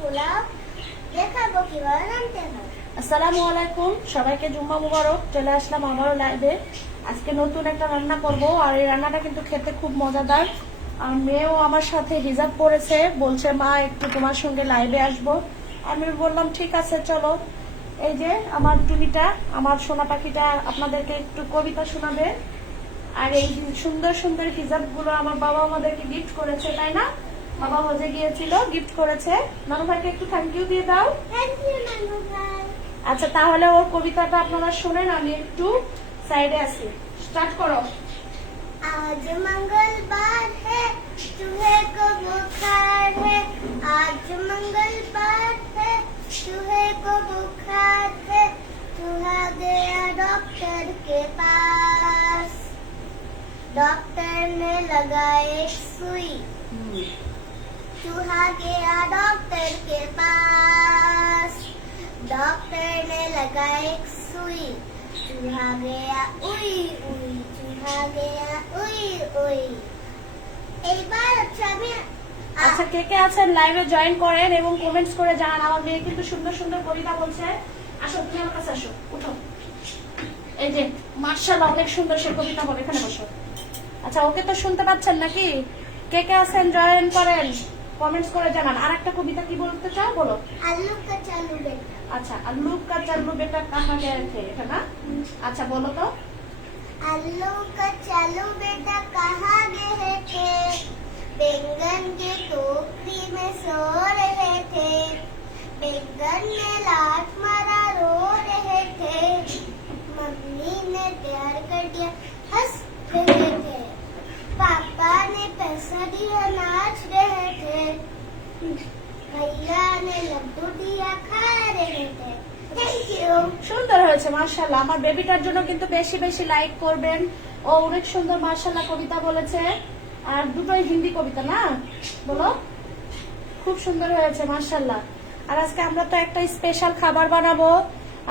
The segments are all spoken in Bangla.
পোলাও দেখাবো কিভাবে রান্নতে হয়। আসসালামু আলাইকুম, সবাইকে জুম্মা মুবারক। চলে আসলাম আমারও লাইভে। আজকে নতুন একটা রান্না করব, আর এই রান্নাটা কিন্তু খেতে খুব মজাদার। আর মেয়েও আমার সাথে হিজাব পরেছে, বলছে মা একটু তোমার সঙ্গে লাইভে আসবো। আমি বললাম ঠিক আছে চলো। এই যে আমার টুনিটা, আমার সোনা পাখিটা আপনাদেরকে একটু কবিতা শোনাবে। আর এই সুন্দর সুন্দর হিজাব গুলো আমার বাবা আমাদেরকে গিফট করেছে, তাই না? বাবা হজে গিয়েছিল, গিফট করেছে। নানু ভাইকে একটু থ্যাংক ইউ দিয়ে দাও। থ্যাংক ইউ নানু ভাই। আচ্ছা, তাহলে ওর কবিতাটা আপনারা শুনেন, আমি একটু সাইডে আছি। স্টার্ট করো। आज मंगलवार है चूहे को बुखार है। आज मंगलवार है चूहे को बुखार है। चूहा गया डॉक्टर के पास। डॉक्टर ने लगाए सुई। चूहा गया डॉक्टर के पास। डॉक्टर ने लगाए सुई। चूहा गया उई उई। चूहा गया उई उई। এইবার আমি আচ্ছা, কে কে আছেন লাইভে জয়েন করেন এবং কমেন্টস করে জানান। আমার মেয়ে কিন্তু সুন্দর সুন্দর কবিতা বলছে। আসো, তুমি আমার কাছে আসো, উঠো। এই যে মার্শাল্লাহ, অনেক সুন্দর সে কবিতা বলে। এখানে বসো। আচ্ছা, ওকে তো শুনতে পাচ্ছেন নাকি? কে কে আছেন জয়েন করেন, কমেন্টস করে জানান। আর একটা কবিতা কি বলতে চাও, বলো। আলু কা চালু বেটা। আচ্ছা, আলু কা চালু বেটা কাহা গয়া থে, এটা না? আচ্ছা, বলো তো। आलू का चालू बेटा कहाँ गए थे। बैंगन के टोकरी में सो रहे थे। बैंगन ने लात मारा रो रहे थे। मम्मी ने प्यार कर दिया हंस रहे थे। पापा ने पैसा दिया नाच रहे थे। भैया ने लड्डू दिया खा रहे थे। Thank you. সুন্দর হয়েছে মার্শাল্লাহ। আমার বেবিটার জন্য কিন্তু বেশি বেশি লাইক করবেন। ও অনেক সুন্দর মার্শাল্লাহ কবিতা বলেছে, আর দুটোই হিন্দি কবিতা, না? বলো, খুব সুন্দর হয়েছে মার্শাল্লাহ। আর আজকে আমরা তো একটা স্পেশাল খাবার বানাবো।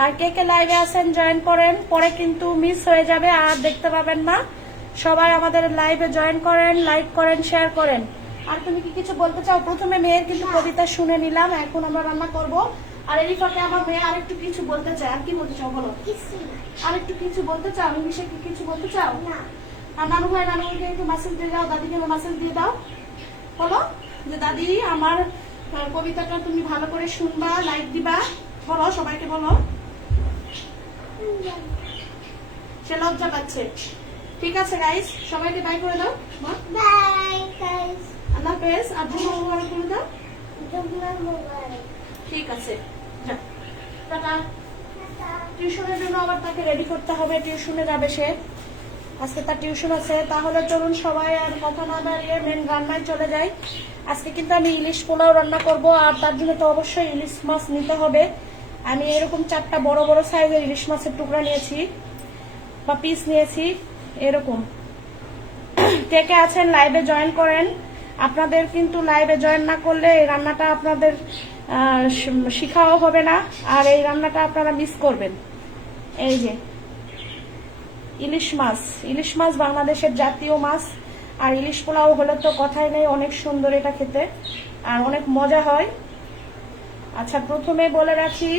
আর কে কে লাইভে আছেন জয়েন করেন, পরে কিন্তু মিস হয়ে যাবে আর দেখতে পাবেন না। সবাই আমাদের লাইভে জয়েন করেন, লাইক করেন, শেয়ার করেন। আর তুমি কি কিছু বলতে চাও? প্রথমে মেয়ের কিন্তু কবিতা শুনে নিলাম, এখন আমরা রান্না করব। আর এই ফাঁকে আমার মেয়ে আরেকটু কিছু বলতে চায়। আর কি বলতে চাও, বলো। আরেকটু কিছু বলতে চাও, ইংলিশে কি কিছু বলতে চাও? না। আর নানু ভাই নানুকে একটু মেসেজ দিয়ে দাও, দাদিকে মেসেজ দিয়ে দাও। বলো যে দাদি আমার কবিতাটা তুমি ভালো করে শুনবা, লাইক দিবা। বলো, সবাইকে বলো। সে লজ্জা পাচ্ছে। ঠিক আছে গাইস, সবাইকে বাই করে দাও। Bye guys. আল্লাহ হাফেজ। আর জুম্মা মুবারক করে দাও। জুম্মা মুবারক। ঠিক আছে, যা, টাটা। টিউশনের জন্য আবার তাকে রেডি করতে হবে, টিউশনে যাবে সে। আজকে তার টিউশন আছে। তাহলে চলুন সবাই আর কথা না বাড়িয়ে মেন রান্নায় চলে যাই। আজকে কিন্তু আমি ইলিশ পোলাও রান্না করব, আর তার জন্য তো অবশ্যই ইলিশ মাছ নিতে হবে। আমি এরকম 4টা বড় বড় সাইজের ইলিশ মাছের টুকরা নিয়েছি বা পিস নিয়েছি এরকম। কে কে আছেন লাইভে জয়েন করেন। আপনাদের কিন্তু লাইভে জয়েন না করলে এই রান্নাটা আপনাদের শিখাও হবে না, আর এই রান্নাটা আপনারা মিস করবেন। এই যে ইলিশ মাছ, ইলিশ মাছ বাংলাদেশের জাতীয় মাছ। আর ইলিশ পোলাও হলে তো কথাই নেই, অনেক সুন্দর এটা খেতে আর অনেক মজা হয়। আচ্ছা, প্রথমে বলে রাখি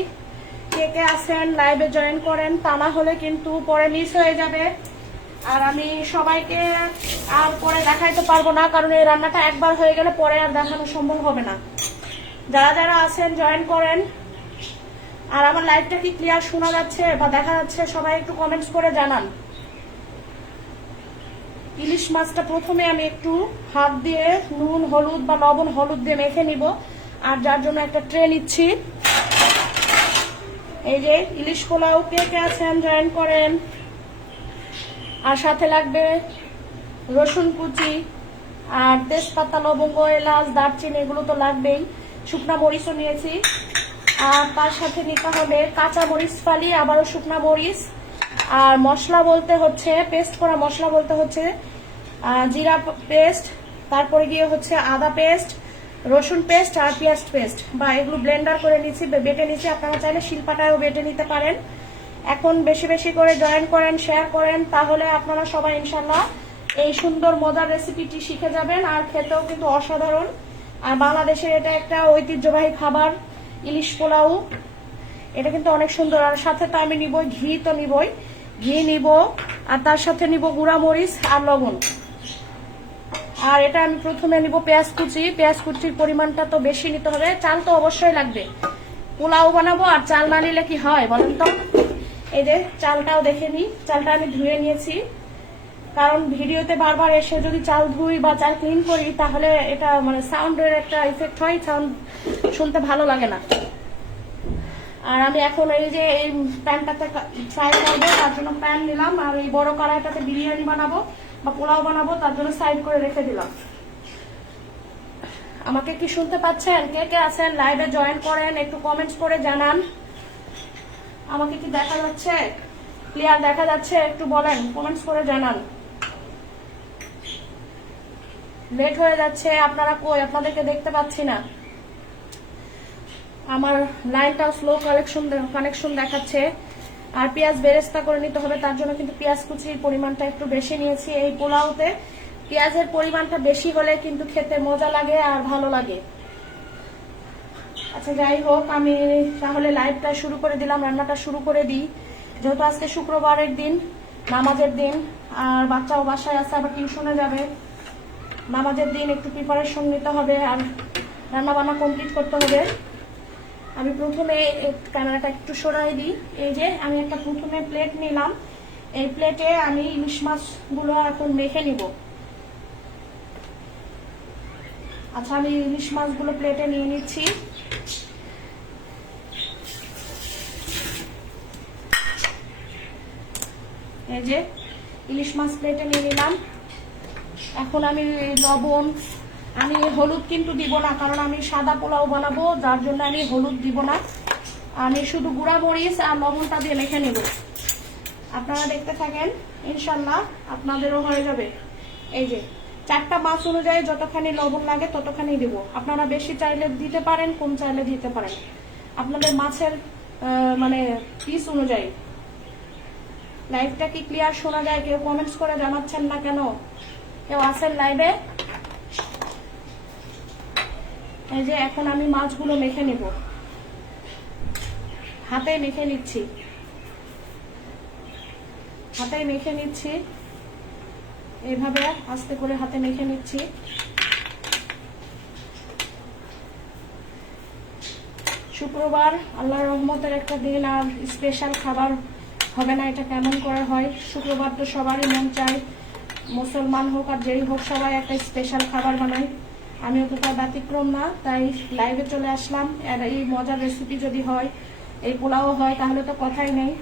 কে কে আছেন লাইভে জয়েন করেন, তা না হলে কিন্তু পরে মিস হয়ে যাবে। আর আমি সবাইকে আর পরে দেখাইতে পারবো না, কারণ এই রান্নাটা একবার হয়ে গেলে পরে আর দেখানো সম্ভব হবে না। যারা যারা আছেন জয়েন করেন। আর আমার লাইভটা কি ক্লিয়ার শোনা যাচ্ছে বা দেখা যাচ্ছে, সবাই একটু কমেন্টস করে জানান। ইলিশ মাছটা প্রথমে আমি একটু হাত দিয়ে নুন হলুদ বা লবণ হলুদ দিয়ে মেখে নিব। আর যার জন্য একটা ট্রে নিচ্ছি। এই যে ইলিশ পোলাও কে কে আছেন জয়েন করেন। আর সাথে লাগবে রসুন কুচি, আর তেজপাতা, লবঙ্গ, এলাচ, দারচিনি, এগুলো তো লাগবেই। শুকনা মরিচও নিয়েছি। আর তার সাথে নিতে হবে কাঁচা মরিচ ফালি, আবারও শুকনা মরিচ। আর মশলা বলতে হচ্ছে, পেস্ট করা মশলা বলতে হচ্ছে জিরা পেস্ট, তারপরে গিয়ে হচ্ছে আদা পেস্ট, রসুন পেস্ট আর পেঁয়াজ পেস্ট, বা এগুলো ব্লেন্ডার করে নিচ্ছি, বেটে নিচ্ছি। আপনারা চাইলে শিলপাটায়ও বেটে নিতে পারেন। এখন বেশি বেশি করে জয়েন করেন, শেয়ার করেন, তাহলে আপনারা সবাই ইনশাল্লাহ এই সুন্দর মজার রেসিপিটি শিখে যাবেন। আর খেতেও কিন্তু অসাধারণ। আর বাংলাদেশের এটা একটা ঐতিহ্যবাহী খাবার, ইলিশ পোলাও। এটা কিন্তু অনেক সুন্দর। আর সাথে তো আমি নিবই ঘি, তো নিবই ঘি নিব, আর তার সাথে নিব গুঁড়া মরিচ আর লবণ। আর এটা আমি প্রথমে নিব পেঁয়াজ কুচি। পেঁয়াজ কুচির পরিমাণটা তো বেশি নিতে হবে, চাল তো অবশ্যই লাগবে, পোলাও বানাবো আর চাল না নিলে কি হয় বলেন তো। এই যে চালটাও দেখে নিই, চালটা আমি ধুয়ে নিয়েছি, কারণ ভিডিওতে বারবার এসে যদি চাল ধুই বা চাল ক্লিন করি তাহলে এটা মানে সাউন্ডের একটা ইফেক্ট হয়, সাউন্ড শুনতে ভালো লাগে না। আর আমি এখন এই যে এই প্যানটাতে ফ্রাই করবো, তার জন্য প্যান নিলাম। আর এই বড় কড়াইটাতে বিরিয়ানি বানাবো বা পোলাও বানাবো, তার জন্য সাইড করে রেখে দিলাম। আমাকে কি শুনতে পাচ্ছেন? কে কে আছেন লাইভে জয়েন করেন, একটু কমেন্টস করে জানান। আমাকে কি দেখা যাচ্ছে, ক্লিয়ার দেখা যাচ্ছে? একটু বলেন, কমেন্টস করে জানান। লেট হয়ে যাচ্ছে, আপনারা কই? আপনাদেরকে দেখতে পাচ্ছি না। আমার লাইনটাও স্লো কানেকশন দেখাচ্ছে। আর পেঁয়াজ বেরেস্তা করে নিতে হবে, তার জন্য কিন্তু পেঁয়াজ কুচির পরিমাণটা একটু বেশি নিয়েছি। এই পোলাওতে পেঁয়াজের পরিমাণটা বেশি হলে কিন্তু খেতে মজা লাগে আর ভালো লাগে। আচ্ছা যাই হোক, আমি তাহলে লাইভটা শুরু করে দিলাম, রান্নাটা শুরু করে দিই। যেহেতু আজকে শুক্রবারের দিন, নামাজের দিন, আর বাচ্চাও বাসায় আছে, আবার টিউশনে যাবে। নামাজের দিন একটু প্রিপারেশন নিতে হবে আর রান্না বান্না কমপ্লিট করতে হবে। আমি প্রথমে ক্যামেরাটা একটু সরাই দিই। এই যে আমি একটা প্রথমে প্লেট নিলাম, এই প্লেটে আমি ইলিশ মাছগুলো এখন মেখে নিব। আচ্ছা, আমি ইলিশ মাছগুলো প্লেটে নিয়ে নিচ্ছি। এই যে ইলিশ মাছ প্লেটে নিয়ে নিলাম। এখন আমি লবণ, আমি হলুদ কিন্তু দিব না, কারণ আমি সাদা পোলাও বানাবো, যার জন্য আমি হলুদ দিব না। আমি শুধু গুঁড়া মরিচ আর লবণটা দিয়ে মেখে নেব। আপনারা দেখতে থাকেন, ইনশাল্লাহ আপনাদেরও হয়ে যাবে। এই যে 4টা মাছ অনুযায়ী যতখানি লবণ লাগে ততখানি দিব। আপনারা বেশি চাইলে দিতে পারেন, কম চাইলে দিতে পারেন, আপনাদের মাছের মানে পিস অনুযায়ী। লাইভটা কি ক্লিয়ার শোনা যায়? কেউ কমেন্টস করে জানাচ্ছেন না কেন? কেউ আছেন লাইভে? এই যে এখন আমি মাছগুলো মেখে নেব, হাতে মেখে নিচ্ছি, হাতে মেখে নিচ্ছি, এইভাবে আস্তে করে হাতে মেখে নিচ্ছি। শুক্রবার আল্লাহর রহমতের একটা দিন, আর স্পেশাল খাবার হবে না এটা কেমন করে হয়? শুক্রবার তো সবারই মন চায়, মুসলমান হোক আর যেই হোক, সবাই একটা স্পেশাল খাবার বানায়। আমিও তো তার ব্যতিক্রম না, তাই লাইভে চলে আসলাম। আর এই মজার রেসিপি যদি হয়, এই পোলাও হয়, তাহলে তো কথাই নেই।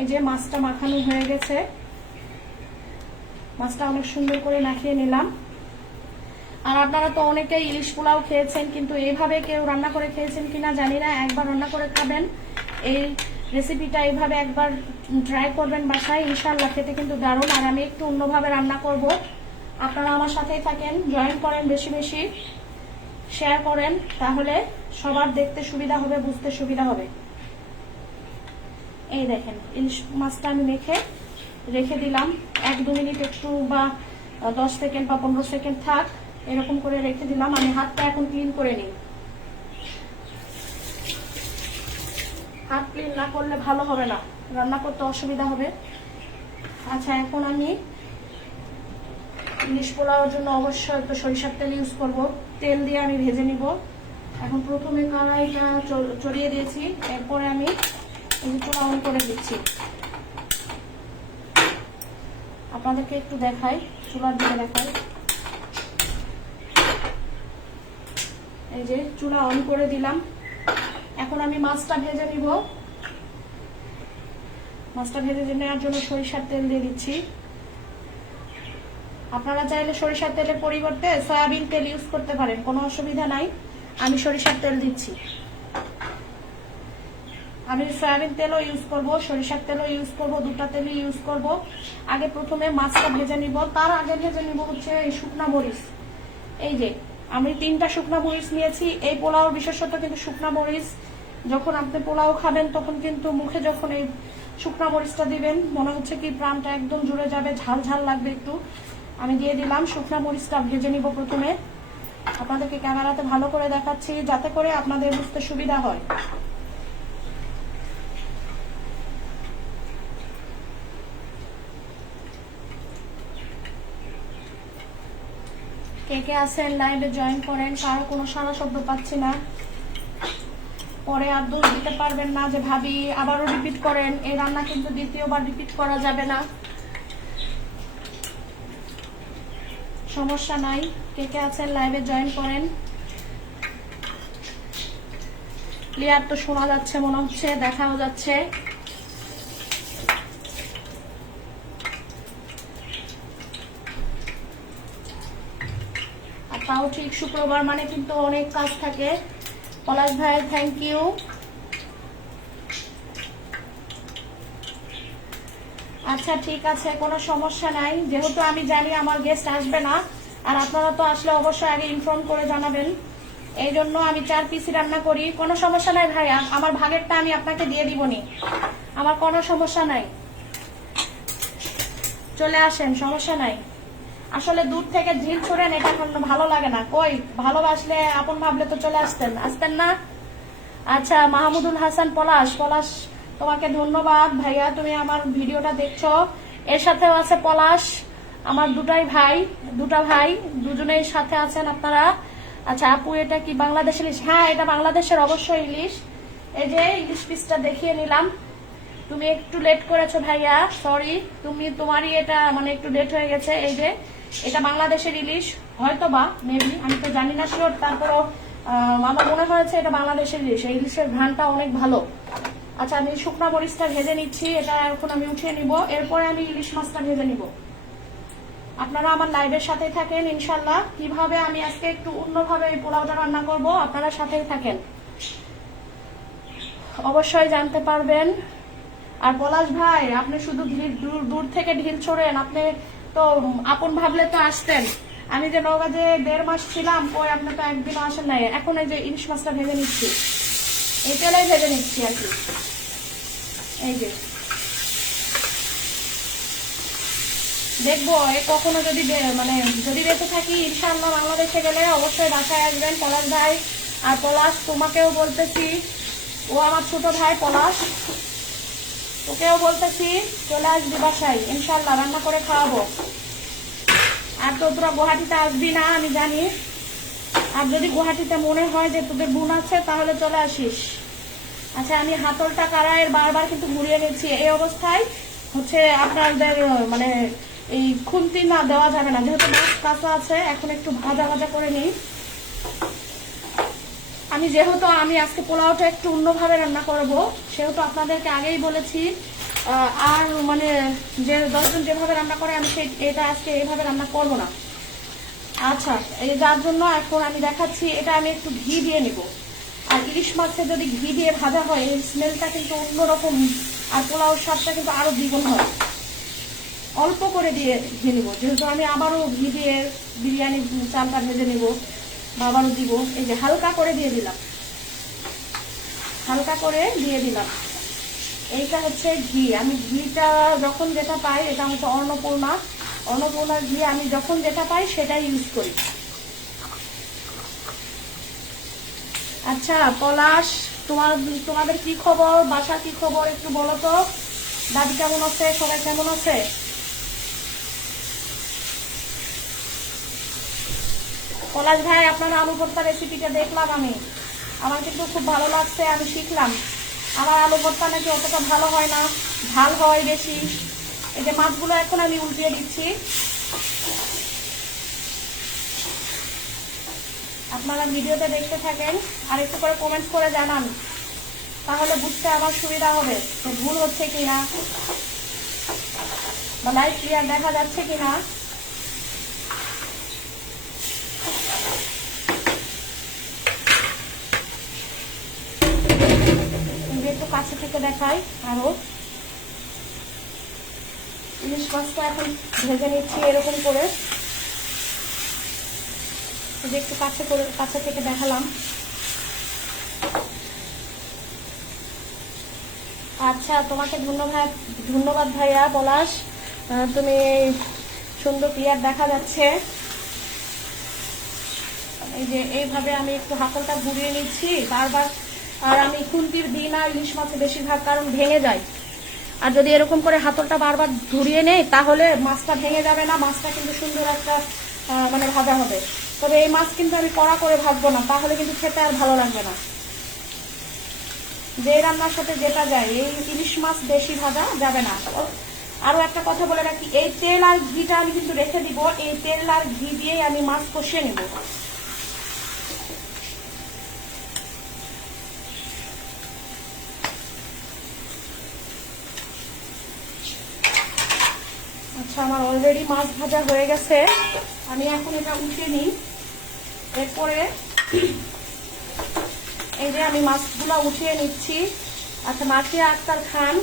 এই যে মাছটা মাখানো হয়ে গেছে, মাছটা অনেক সুন্দর করে মাখিয়ে নিলাম। আর আপনারা তো অনেকেই ইলিশ পোলাও খেয়েছেন, কিন্তু এইভাবে কেউ রান্না করে খেয়েছেন কিনা জানি না। একবার রান্না করে খাবেন, এই রেসিপিটা এইভাবে একবার ট্রাই করবেন বাসায়, ইনশাল্লাহ খেতে কিন্তু দারুণ। আর আমি একটু অন্যভাবে রান্না করব, আপনারা আমার সাথেই থাকেন, জয়েন করেন, বেশি বেশি শেয়ার করেন, তাহলে সবার দেখতে সুবিধা হবে, বুঝতে সুবিধা হবে। এই দেখেন ইলিশ মাছটা আমি মেখে রেখে দিলাম। 1-2 মিনিট একটু বা 10 সেকেন্ড বা 15 সেকেন্ড থাক, এরকম করে রেখে দিলাম। আমি হাতটা এখন ক্লিন করে নিই, হাত ক্লিন না করলে ভালো হবে না, রান্না করতে অসুবিধা হবে। আচ্ছা, এখন আমি ইলিশ পোলাওর জন্য অবশ্যই একটু সরিষার তেল ইউজ করব, তেল দিয়ে আমি ভেজে নিব। এখন প্রথমে কড়াইটা চড়িয়ে দিয়েছি, এরপরে আমি পোলাও অন করে দিচ্ছি। আপনাদেরকে একটু দেখাই, চুলার দিকে দেখাই। এই যে চুলা অন করে দিলাম। এখন আমি মাছটা ভেজে নিব। মাছটা ভেজে নেওয়ার জন্য সরিষার তেল দিয়ে দিচ্ছি। আপনারা চাইলে সরিষার তেলের পরিবর্তে সয়াবিন তেল ইউজ করতে পারেন, কোনো অসুবিধা নাই। আমি সরিষার তেল দিচ্ছি। আমি সয়াবিন তেলও ইউজ করব, সরিষার তেলও ইউজ করব, দুটা তেলই ইউজ করব। আগে প্রথমে মাছটা ভেজে নিব, তার আগে ভেজে নিব হচ্ছে এই শুকনা মরিচ। এই যে আমি 3টা শুকনা মরিচ নিয়েছি। এই পোলাও বিশেষত কিন্তু শুকনা মরিচ, যখন আপনি পোলাও খাবেন তখন কিন্তু মুখে যখন এই শুকনা মরিচটা দিবেন, মনে হচ্ছে কি প্রাণটা একদম জুড়ে যাবে, ঝাল ঝাল লাগবে একটু। আমি দিয়ে দিলাম শুকনা মরিচটা ভেজে নিব প্রথমে। আপনাদেরকে ক্যামেরাতে ভালো করে দেখাচ্ছি যাতে করে আপনাদের বুঝতে সুবিধা হয়। কে কে আছেন লাইভে জয়েন করেন। কারো কোনো সারা শব্দ পাচ্ছি না, পরে আর দোষ দিতে পারবেন না যে ভাবি আবারও রিপিট করেন। এই রান্না কিন্তু দ্বিতীয়বার রিপিট করা যাবে না, সমস্যা নাই। কে কে আছেন লাইভে জয়েন করেন। ক্লিয়ার তো শোনা যাচ্ছে মনে হচ্ছে, দেখাও যাচ্ছে। আর তাও ঠিক শুক্রবার মানে কিন্তু অনেক কাজ থাকে। পলাশ ভাই থ্যাংক ইউ। আচ্ছা ঠিক আছে, কোনো সমস্যা নাই। যেহেতু আমি জানি আমার গেস্ট আসবে না, আর আপনারা তো আসলে অবশ্যই আগে ইনফর্ম করে জানাবেন, এই জন্য আমি 4 পিস রান্না করি। কোনো সমস্যা নাই ভাই, আমার ভাগেরটা আমি আপনাকে দিয়ে দিবনি, আমার কোনো সমস্যা নাই। চলে আসেন, সমস্যা নাই। আসলে দূর থেকে ঢিল ছুড়েন এটা এখন ভালো লাগে না। কই ভালোবাসলে আপন ভাবলে তো চলে আসতেন না। আচ্ছা মাহমুদুল হাসান পলাশ, পলাশ তোমাকে ধন্যবাদ ভাইয়া, তুমি আমার ভিডিওটা দেখছো। এর সাথেও আছে পলাশ, আমার দুটা ভাই দুজনের সাথে আছেন আপনারা। আচ্ছা আপু এটা কি বাংলাদেশের ইলিশ? হ্যাঁ এটা বাংলাদেশের অবশ্যই ইলিশ। এই যে ইলিশ পিসটা দেখিয়ে নিলাম। তুমি একটু লেট করেছো ভাইয়া, সরি, তোমারই এটা মানে একটু লেট হয়ে গেছে। এই যে এটা বাংলাদেশের ইলিশ, হয়তো বা মেবি, আমি তো জানি না শিওর, তারপরও আমার মনে হয়েছে এটা বাংলাদেশের ইলিশ। এই ইলিশের ঘ্রাণটা অনেক ভালো। আচ্ছা আমি শুকনা মরিচটা ভেজে নিচ্ছি, এটা এখন আমি উঠিয়ে নিব, এরপরে আমি ইলিশ মাছটা ভেজে নিব। আপনারা আমার লাইভের সাথেই থাকেন ইনশাল্লাহ। কিভাবে আমি আজকে একটু অন্যভাবে এই পোলাওটা রান্না করব, আপনারা সাথেই থাকেন, অবশ্যই জানতে পারবেন। আর পলাশ ভাই আপনি শুধু দূর থেকে ঢিল ছোড়েন, আপনি তো আপন ভাবলে তো আসতেন। আমি যে নওগাঁতে 1.5 মাস ছিলাম, কই আপনি তো একদিনও আসেন নাই। এখন এই যে ইলিশ মাছটা ভেজে নিচ্ছি, এই তেলেই ভেজে নিচ্ছি আর কি। এই যে দেখবো কখনো যদি মানে যদি বেঁচে থাকি ইনশাআল্লাহ বাংলাদেশে গেলে অবশ্যই বাসায় আসবেন পলাশ ভাই। আর পলাশ তোমাকেও বলতেছি, ও আমার ছোট ভাই পলাশ, ওকেও বলতেছি চলে আসবি বাসায়, ইনশাআল্লাহ রান্না করে খাওয়াবো। আর তো তোরা গুয়াহাটিতে আসবি না আমি জানি, আর যদি গুয়াহাটিতে মনে হয় যে তোদের বোন আছে তাহলে চলে আসিস। আচ্ছা আমি হাতলটা কারায়ের বারবার কিন্তু ঘুরিয়ে নিচ্ছি। এই অবস্থায় হচ্ছে আপনাদের মানে এই খুন্তি না দেওয়া যাবে না, যেহেতু মাছ কাঁচা আছে। এখন একটু ভাজা ভাজা করে নিই। যেহেতু আমি আজকে পোলাওটা একটু অন্যভাবে রান্না করব, সেহেতু আপনাদেরকে আগেই বলেছি। আর মানে যে 10 জন যেভাবে রান্না করে আমি এটা আজকে এইভাবে রান্না করব না। আচ্ছা এই যার জন্য এখন আমি দেখাচ্ছি, এটা আমি একটু ঘি দিয়ে নিব। আর ইলিশ মাছে যদি ঘি দিয়ে ভাজা হয় এর স্মেলটা কিন্তু অন্যরকম, আর পোলাওর স্বাদটা কিন্তু আরো দ্বিগুণ হয়। অল্প করে দিয়ে ঘি নিব, যেহেতু আমি আবারও ঘি দিয়ে বিরিয়ানি চালটা ভেজে নিব বা আবারও দিব। এই যে হালকা করে দিয়ে দিলাম, হালকা করে দিয়ে দিলাম। এইটা হচ্ছে ঘি। আমি ঘিটা যখন যেটা পাই, এটা হচ্ছে অন্নপূর্ণার ঘি, আমি যখন যেটা পাই সেটাই ইউজ করি। আচ্ছা পলাশ, তোমাদের কি খবর, বাসা কি খবর একটু বলো তো। দাদি কেমন আছে, সবাই কেমন আছে? পলাশ ভাই আপনার আলু ভর্তা রেসিপিটা দেখলাম আমি, আমার কিন্তু খুব ভালো লাগছে, আমি শিখলাম। আমার আলু ভর্তা নাকি অতটা ভালো হয় না, ঝাল হয় বেশি। এই যে মাছগুলো এখন আমি উল্টিয়ে দিচ্ছি, আপনারা ভিডিওতে দেখতে থাকেন আর একটু করে কমেন্টস করে জানান, তাহলে বুঝতে আমার সুবিধা হবে যে ভুল হচ্ছে কিনা বা লাইভ ক্লিয়ার দেখা যাচ্ছে কিনা। একটু কাছে থেকে দেখাই। আরো ইলিশ মাছটা এখন ভেজে নিচ্ছি এরকম করে, একটু কাছে থেকে দেখালাম। আচ্ছা তোমাকে ধন্যবাদ ভাইয়া পলাশ, তুমি সুন্দর ক্লিয়ার দেখা যাচ্ছে। এই যে এইভাবে আমি একটু হাতলটা ঘুরিয়ে নিচ্ছি বারবার। আর আমি খুন্তির দিই না ইলিশ মাছে বেশিরভাগ, কারণ ভেঙে যায়। আর যদি এরকম করে হাতলটা বারবার ঘুরিয়ে নেই তাহলে মাছটা ভেঙে যাবে না, মাছটা কিন্তু সুন্দর একটা মানে ভাজা হবে। তবে এই মাছ কিন্তু আমি কড়া করে ভাজবো না, তাহলে কিন্তু খেতে আর ভালো লাগবে না। যে রান্নার সাথে যেটা যায়, এই ইলিশ মাছ বেশি ভাজা যাবে না। আরো একটা কথা বলে রাখি, এই তেল আর ঘিটা আমি কিন্তু রেখে দিব, এই তেল আর ঘি দিয়েই আমি মাছ কষিয়ে নেব। আচ্ছা, আমার অলরেডি মাছ ভাজা হয়ে গেছে, আমি এখন এটা উঠিয়ে নিই। এরপরে এই যে আমি মাছগুলো উঠিয়ে নিচ্ছি। আচ্ছা, মাফিয়া আক্তার খান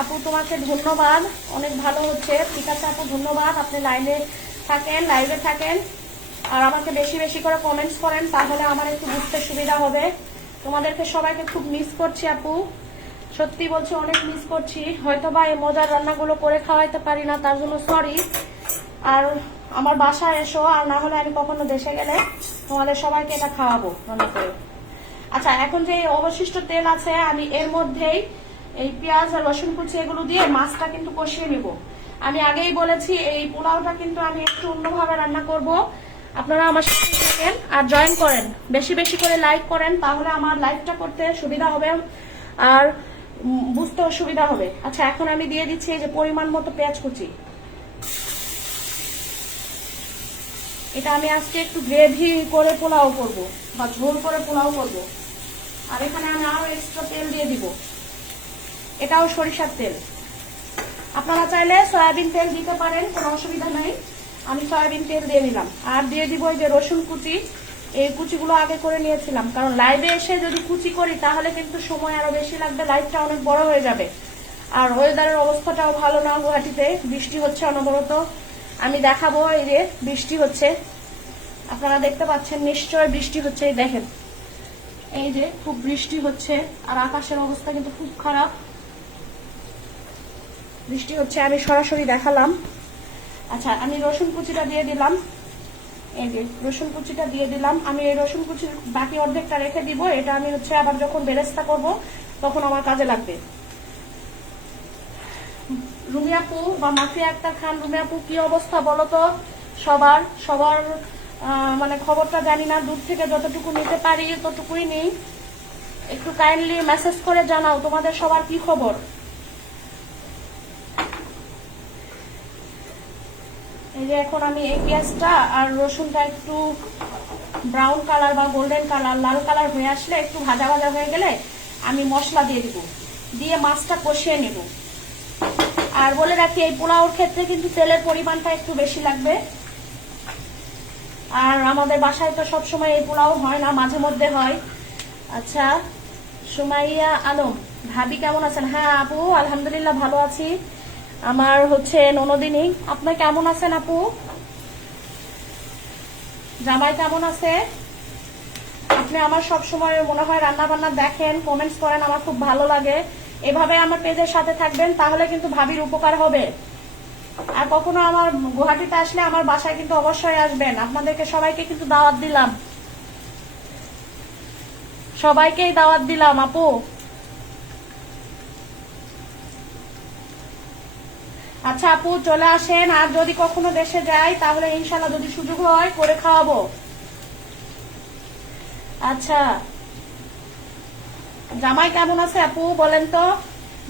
আপু, তোমাকে ধন্যবাদ, অনেক ভালো হচ্ছে। ঠিক আছে আপু, ধন্যবাদ। আপনি লাইভে থাকেন আর আমাকে বেশি বেশি করে কমেন্টস করেন, তাহলে আমার একটু বুঝতে সুবিধা হবে। তোমাদেরকে সবাইকে খুব মিস করছি আপু, সত্যি বলছি, অনেক মিস করছি। হয়তো বা এই মজার রান্নাগুলো করে খাওয়াইতে পারি না, তার জন্য সরি। আর আমার বাসায় এসো, আর না হলে আমি কখনো দেশে গেলে তোমাদের সবাইকে এটা খাওয়াবো রান্না করে। আচ্ছা, এখন যে অবশিষ্ট তেল আছে আমি এর মধ্যেই এই পেঁয়াজ আর রসুন কুচি এগুলো দিয়ে মাছটা কিন্তু কষিয়ে নিব। আমি আগেই বলেছি এই পোলাওটা কিন্তু আমি একটু অন্যভাবে রান্না করব। আপনারা আমার সাথে থাকেন আর জয়েন করেন, বেশি বেশি করে লাইক করেন, তাহলে আমার লাইভটা করতে সুবিধা হবে আর বুঝতেও সুবিধা হবে। আচ্ছা, এখন আমি দিয়ে দিচ্ছি এই যে পরিমাণ মতো পেঁয়াজ কুচি। এটা আমি আজকে একটু গ্রেভি করে পোলাও করব বা ঝোল করে পোলাও করব। আর এখানে আমি আরো এক্সট্রা তেল দিয়ে দিব, এটাও সরিষার তেল। আপনারা চাইলে সয়াবিন তেল দিতে পারেন, কোনো অসুবিধা নাই। আমি সয়াবিন তেল দিয়ে নিলাম। আর দিয়ে দিব এই যে রসুন কুচি, এই কুচিগুলো আগে করে নিয়েছিলাম, কারণ লাইভে এসে যদি কুচি করি তাহলে কিন্তু সময় আরো বেশি লাগবে, লাইভটা অনেক বড় হয়ে যাবে। আর ওয়েদারের অবস্থাটাও ভালো না, গুয়াহাটিতে বৃষ্টি হচ্ছে অনবরত। আমি দেখাবো, এই যে বৃষ্টি হচ্ছে, আপনারা দেখতে পাচ্ছেন নিশ্চয় বৃষ্টি হচ্ছে। এই দেখেন, এই যে খুব বৃষ্টি হচ্ছে আর আকাশের অবস্থা কিন্তু খুব খারাপ, বৃষ্টি হচ্ছে, আমি সরাসরি দেখালাম। আচ্ছা, আমি রসুন কুচিটা দিয়ে দিলাম, এই যে রসুন কুচিটা দিয়ে দিলাম। আমি এই রসুন কুচির বাকি অর্ধেকটা রেখে দিব, এটা আমি হচ্ছে আবার যখন বেরেস্তা করব তখন আমার কাজে লাগবে। রুমি আপু বা মাফিয়া আক্তার খান, রুমি আপু কি অবস্থা বলো তো? সবার মানে খবরটা জানি না, দূর থেকে যতটুকু নিতে পারি ততটুকুই নেই। একটু কাইন্ডলি মেসেজ করে জানাও তোমাদের সবার কি খবর। এই যে এখন আমি এই পেঁয়াজটা আর রসুনটা একটু ব্রাউন কালার বা গোল্ডেন কালার, লাল কালার হয়ে আসলে, একটু ভাজা ভাজা হয়ে গেলে আমি মশলা দিয়ে দিব, দিয়ে মাছটা কষিয়ে নেব। আর বলে রাখি, এই পোলাওর ক্ষেত্রে কিন্তু তেলের পরিমাণটা একটু বেশি লাগবে। আর আমাদের বাসায় তো সবসময় এই পোলাও হয় না, মাঝে মধ্যে হয়। আচ্ছা, সুমাইয়া আলম ভাবি কেমন আছেন? হ্যাঁ আপু, আলহামদুলিল্লাহ ভালো আছি। আমার হচ্ছে ননদিনী, আপনি কেমন আছেন আপু? জামাই কেমন আছে? আপনি আমার সব সময় মনে হয় রান্না বান্না দেখেন, কমেন্টস করেন, আমার খুব ভালো লাগে। এভাবে আমার পেজের সাথে থাকবেন, তাহলে কিন্তু ভাবির উপকার হবে। আর কখনো আমার গুয়াহাটিতে আসলে আমার বাসায় কিন্তু অবশ্যই আসবেন। আপনাদেরকে সবাইকে কিন্তু দাওয়াত দিলাম, সবাইকেই দাওয়াত দিলাম আপু। আচ্ছা আপু, চলে আসেন। আর যদি কখনো দেশে যাই তাহলে ইনশাল্লাহ যদি সুযোগ হয় করে খাওয়াবো। আচ্ছা, জামাই কেমন আছে আপু বলেন তো?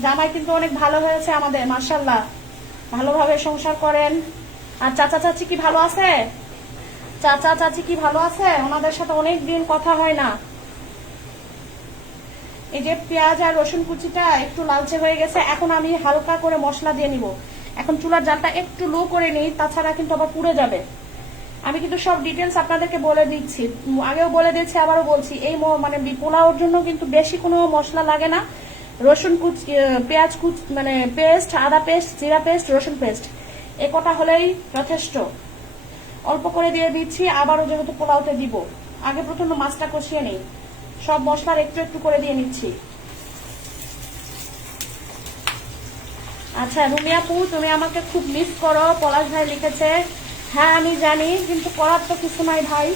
জামাই কিন্তু অনেক ভালো হয়েছে আমাদের, মাশাআল্লাহ, ভালোভাবে সংসার করেন। আর চাচা চাচি কি ভালো আছে? চাচা চাচি কি ভালো আছে? ওনাদের সাথে অনেক দিন কথা হয় না। এই যে পেঁয়াজ আর রসুন কুচিটা একটু লালচে হয়ে গেছে, এখন আমি হালকা করে মশলা দিয়ে নিব। এখন চুলার জালটা একটু লো করে নিই, তাছাড়া কিন্তু আবার পুড়ে যাবে। আমি কিন্তু সব ডিটেলস আপনাদেরকে বলে দিচ্ছি, আগেও বলে দিচ্ছি, আবারও বলছি। এই মানে পোলাওর জন্য কিন্তু বেশি কোনো মশলা লাগে না। রসুন কুচি, পেঁয়াজ কুচি মানে পেস্ট, আদা পেস্ট, জিরা পেস্ট, রসুন পেস্ট, এ কটা হলেই যথেষ্ট। অল্প করে দিয়ে দিচ্ছি, আবারও যেহেতু পোলাওতে দিব। আগে প্রথমে মাছটা কষিয়ে নেই, সব মশলার একটু একটু করে দিয়ে নিচ্ছি। আচ্ছা রুমি আপু, তুমি আমাকে খুব মিস করো, পলাশ ভাই লিখেছে। হ্যাঁ আমি জানি, কিন্তু করার তো কিছু নাই ভাই।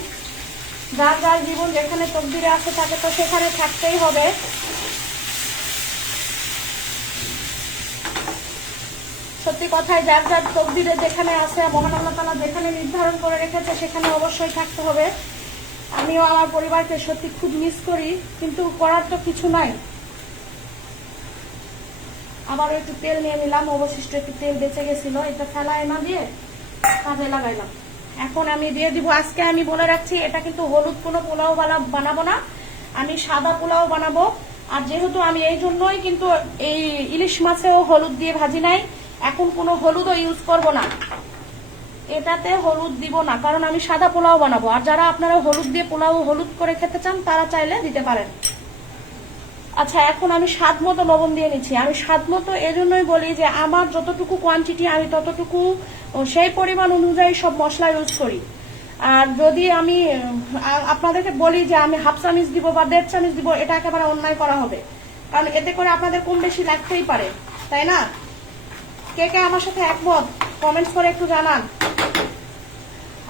যার যার জীবন যেখানে তকদিরে আছে তাকে তো সেখানে থাকতেই হবে। সত্যি কথাই, যার যার তকদিরে যেখানে আছে, মহান আল্লাহ তাআলা যেখানে নির্ধারণ করে রেখেছে সেখানে অবশ্যই থাকতে হবে। আমিও আমার পরিবারকে সত্যি খুব মিস করি, কিন্তু করার তো কিছু নাই। আবারও একটু তেল নিয়ে নিলাম, অবশিষ্ট একটু তেল বেঁচে গেছিল, এটা ফেলায় না দিয়ে কাজে লাগাইলাম। এখন আমি দিয়ে দিব, আজকে আমি বলে রাখছি এটা কিন্তু হলুদ কোনো পোলাও বানাবো না, আমি সাদা পোলাও বানাবো। আর যেহেতু আমি এই জন্যই কিন্তু এই ইলিশ মাছেও হলুদ দিয়ে ভাজি নাই, এখন কোনো হলুদও ইউজ করব না, এটাতে হলুদ দিব না, কারণ আমি সাদা পোলাও বানাবো। আর যারা আপনারা হলুদ দিয়ে পোলাও হলুদ করে খেতে চান তারা চাইলে দিতে পারেন। আচ্ছা এখন আমি স্বাদ মতো লবণ দিয়ে নিচ্ছি। আমি স্বাদ মতো এজন্যই বলি যে আমার যতটুকু কোয়ান্টিটি আমি ততটুকু সেই পরিমাণ অনুযায়ী সব মশলা ইউজ করি। আর যদি আমি আপনাদেরকে বলি যে আমি হাফ চামচ দিব বা 1.5 চামচ দিব, এটা একেবারে অন্যায় করা হবে, কারণ এতে করে আপনাদের কম বেশি লাগতেই পারে, তাই না? কে কে আমার সাথে একমত কমেন্টস করে একটু জানান।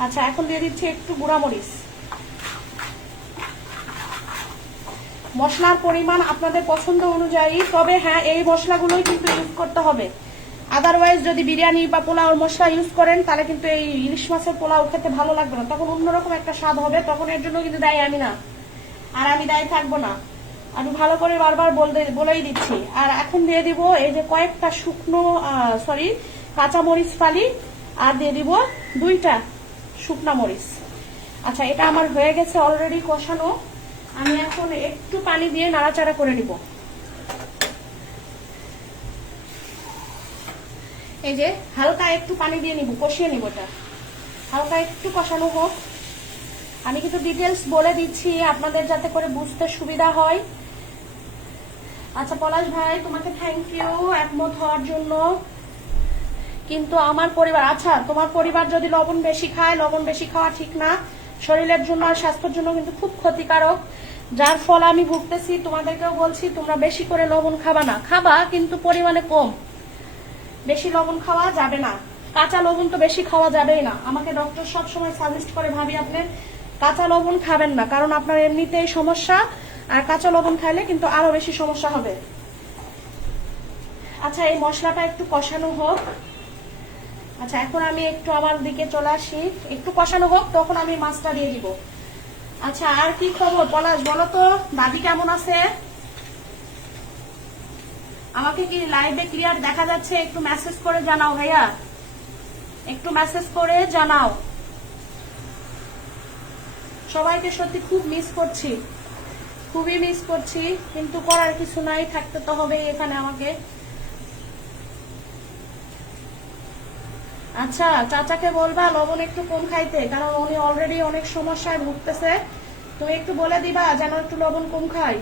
আচ্ছা এখন দিয়ে দিচ্ছি একটু গুঁড়ামরিচ। মশলার পরিমাণ আপনাদের পছন্দ অনুযায়ী, তবে হ্যাঁ এই মশলাগুলোই কিন্তু ইউজ করতে হবে। আদারওয়াইজ যদি বিরিয়ানি বা পোলাও মশলা ইউজ করেন তাহলে কিন্তু এই ইলিশ মাছের পোলাও খেতে ভালো লাগবে না, তখন অন্যরকম একটা স্বাদ হবে। তখন এর জন্য কিন্তু দায়ী আমি না, আর আমি দায়ী থাকবো না, আমি ভালো করে বারবার বলেই দিচ্ছি। আর এখন দিয়ে দিব এই যে কয়েকটা কাঁচা মরিচ ফালি, আর দিয়ে দিব 2টা শুকনা মরিচ। আচ্ছা এটা আমার হয়ে গেছে অলরেডি কষানো, আমি এখন একটু পানি দিয়ে নাড়াচাড়া করে নিব। এই যে হালকা একটু পানি দিয়ে নিব, কষিয়ে নিব, এটা হালকা একটু কষানো হোক। আমি কিন্তু ডিটেলস বলে দিচ্ছি আপনাদের যাতে করে বুঝতে সুবিধা হয়। আচ্ছা পলাশ ভাই তোমাকে থ্যাংক ইউ একমত হওয়ার জন্য। কিন্তু আমার পরিবার, আচ্ছা তোমার পরিবার যদি লবণ বেশি খায়, লবণ বেশি খাওয়া ঠিক না, শরীরের জন্য আর স্বাস্থ্যের জন্য কিন্তু খুব ক্ষতিকারক, যার ফল আমি ভুগতেছি। তোমাদেরকেও বলছি তোমরা বেশি করে লবণ খাবা না, খাবা কিন্তু পরিমাণে কম, বেশি লবণ খাওয়া যাবে না। কাঁচা লবণ তো বেশি খাওয়া যাবেই না, আমাকে ডক্টর সবসময় সাজেস্ট করে ভাবি আপনি কাঁচা লবণ খাবেন না, কারণ আপনার এমনিতেই সমস্যা, আর কাঁচা লবণ খাইলে কিন্তু আরো বেশি সমস্যা হবে। আচ্ছা এই মশলাটা একটু কষানো হোক। আচ্ছা এখন আমি একটু আমার দিকে চলে আসি, একটু কষানো হোক, তখন আমি মাছটা দিয়ে দিব। আচ্ছা আর কি খবর পলাশ বলো তো, দাদি কেমন আছে? আমাকে কি লাইভে ক্লিয়ার দেখা যাচ্ছে? একটু মেসেজ করে জানাও ভাইয়া, একটু মেসেজ করে জানাও। সবাইকে সত্যি খুব মিস করছি, খুবই মিস করছি, কিন্তু করার কিছু নাই, থাকতে তো হবে এখানে আমাকে। আচ্ছা চাচাকে বলবা লবণ একটু কম খাইতে, কারণ উনি অলরেডি অনেক সমস্যায় ভুগতেছে, তুমি একটু বলে দিবা যেন একটু লবণ কম খায়।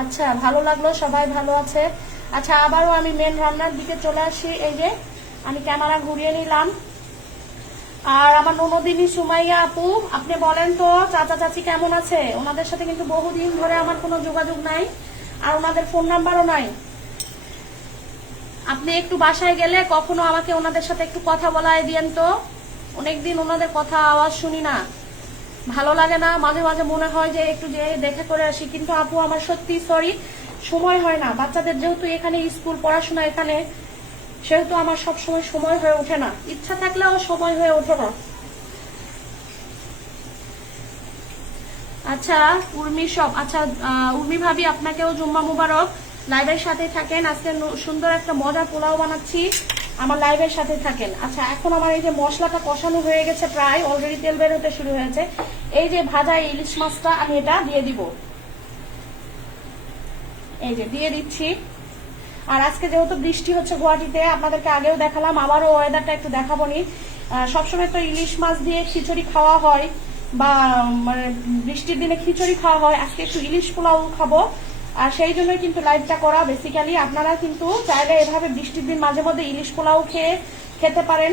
আচ্ছা ভালো লাগলো, সবাই ভালো আছে। আচ্ছা আবারও আমি মেন রান্নার দিকে চলে আসি। এই যে আমি ক্যামেরা ঘুরিয়ে নিলাম। আর আমার ননদিনী সুমাইয়া আপু, আপনি বলেন তো চাচা চাচি কেমন আছে? ওনাদের সাথে কিন্তু বহুদিন ধরে আমার কোনো যোগাযোগ নাই, আর ওনাদের ফোন নাম্বারও নাই। আপনি একটু বাসায় গেলে কখনো আমাকে ওনাদের সাথে একটু কথা বলায় দিয়েন তো, অনেকদিন ওনাদের কথা আওয়াজ শুনি না, ভালো লাগে না, মাঝে মাঝে মনে হয় যে একটু যে দেখা করে আসি, কিন্তু আপু আমার সত্যি সরি, সময় হয় না। বাচ্চাদের যেহেতু এখানে স্কুল পড়াশোনা এখানে, সেহেতু আমার সব সময় হয়ে ওঠে না, ইচ্ছা থাকলেও সময় হয়ে ওঠে না। আচ্ছা উর্মি ভাবি আপনাকেও জুম্মা মুবারক, লাইভের সাথে থাকেন। আজকে সুন্দর একটা মজার পোলাও বানাচ্ছি, আমার লাইভের সাথে থাকেন। আচ্ছা এখন আমার এই যে মশলাটা কষানো হয়ে গেছে, প্রায় অলরেডি তেল বের হতে শুরু হয়েছে। এই যে ভাজা ইলিশ মাছটা আমি এটা দিয়ে দিব, এই যে দিয়ে দিচ্ছি। আর আজকে যেহেতু বৃষ্টি হচ্ছে গুয়াহাটিতে, আপনাদেরকে আগেও দেখালাম, আবারও ওয়েদারটা একটু দেখাবো নি। সবসময় তো ইলিশ মাছ দিয়ে খিচুড়ি খাওয়া হয়, বা মানে বৃষ্টির দিনে খিচুড়ি খাওয়া হয়, আজকে একটু ইলিশ পোলাও খাবো, আর সেই জন্যই কিন্তু লাইভটা করা। বেসিক্যালি আপনারা কিন্তু চাইলে এভাবে বৃষ্টির দিন মাঝে মধ্যে ইলিশ পোলাও খেতে পারেন,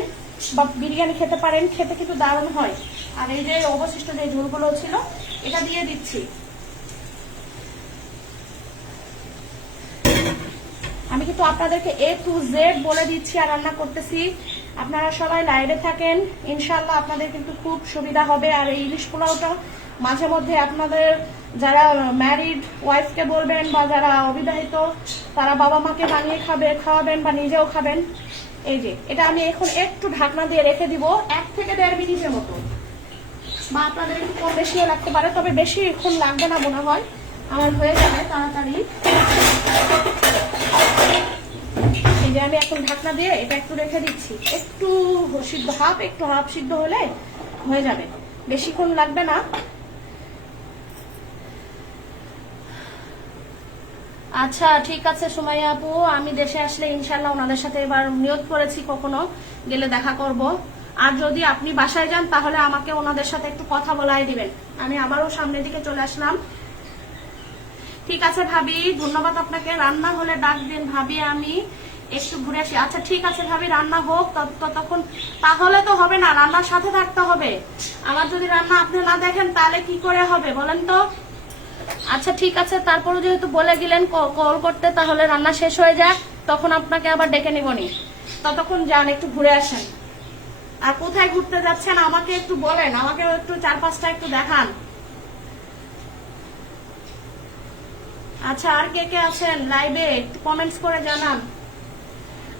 বা বিরিয়ানি খেতে পারেন, খেতে কিন্তু দারুণ হয়। আর এই যে অবশিষ্ট যে ঝোলগুলো ছিল এটা দিয়ে দিচ্ছি। কিন্তু আপনাদেরকে A to Z বলে দিচ্ছি আর রান্না করতেছি। আপনারা সবাই লাইভে থাকেন, ইনশাআল্লাহ আপনাদের কিন্তু খুব সুবিধা হবে। আর এই ইলিশ পোলাওটা মাঝে মধ্যে আপনাদের যারা ম্যারিড ওয়াইফকে বলবেন বা যারা অবিবাহিত তারা বাবা মাকে বানিয়ে খাওয়াবেন বা নিজেও খাবেন। এই যে এটা আমি এখন একটু ঢাকনা দিয়ে রেখে দিব 1 থেকে 1.5 মিনিটের মতো, বা আপনাদের একটু কম বেশিও লাগতে পারে, তবে বেশি এখন লাগবে না মনে হয়, আমার হয়ে যাবে তাড়াতাড়ি। এই যে আমি এখন ঢাকনা দিয়ে এটা একটু রেখে দিচ্ছি, একটু সিদ্ধ হাফ সিদ্ধ হলে হয়ে যাবে, বেশিক্ষণ লাগবে না। আচ্ছা ঠিক আছে সুমাইয়া আপু, আমি দেশে আসলে ইনশাল্লাহ ওনাদের সাথে এবার নিয়ত করেছি কখনো গেলে দেখা করব। আর যদি আপনি বাসায় যান তাহলে আমাকে ওনাদের সাথে একটু কথা বলাই দিবেন। আমি আবারও সামনের দিকে চলে আসলাম। ঠিক আছে ভাবি, ধন্যবাদ আপনাকে। রান্না হলে ডাক দিন ভাবি, আমি একটু ঘুরে আসি। আচ্ছা ঠিক আছে ভাবি, রান্না হোক ততক্ষণ। তাহলে তো হবে না, রান্নার সাথে থাকতে হবে। আমার যদি রান্না আপনি না দেখেন তাহলে কি করে হবে বলেন তো? আচ্ছা ঠিক আছে, তারপরে যেহেতু বলে গেলেন কল করতে, তাহলে রান্না শেষ হয়ে যাক, তখন আপনাকে আবার ডেকে নিবনি। ততক্ষণ যান একটু ঘুরে আসেন। আর কোথায় ঘুরতে যাচ্ছেন আমাকে একটু বলেন, আমাকে একটু 4-5টা একটু দেখান। আচ্ছা আর কে কে আছেন লাইভে একটু কমেন্টস করে জানান।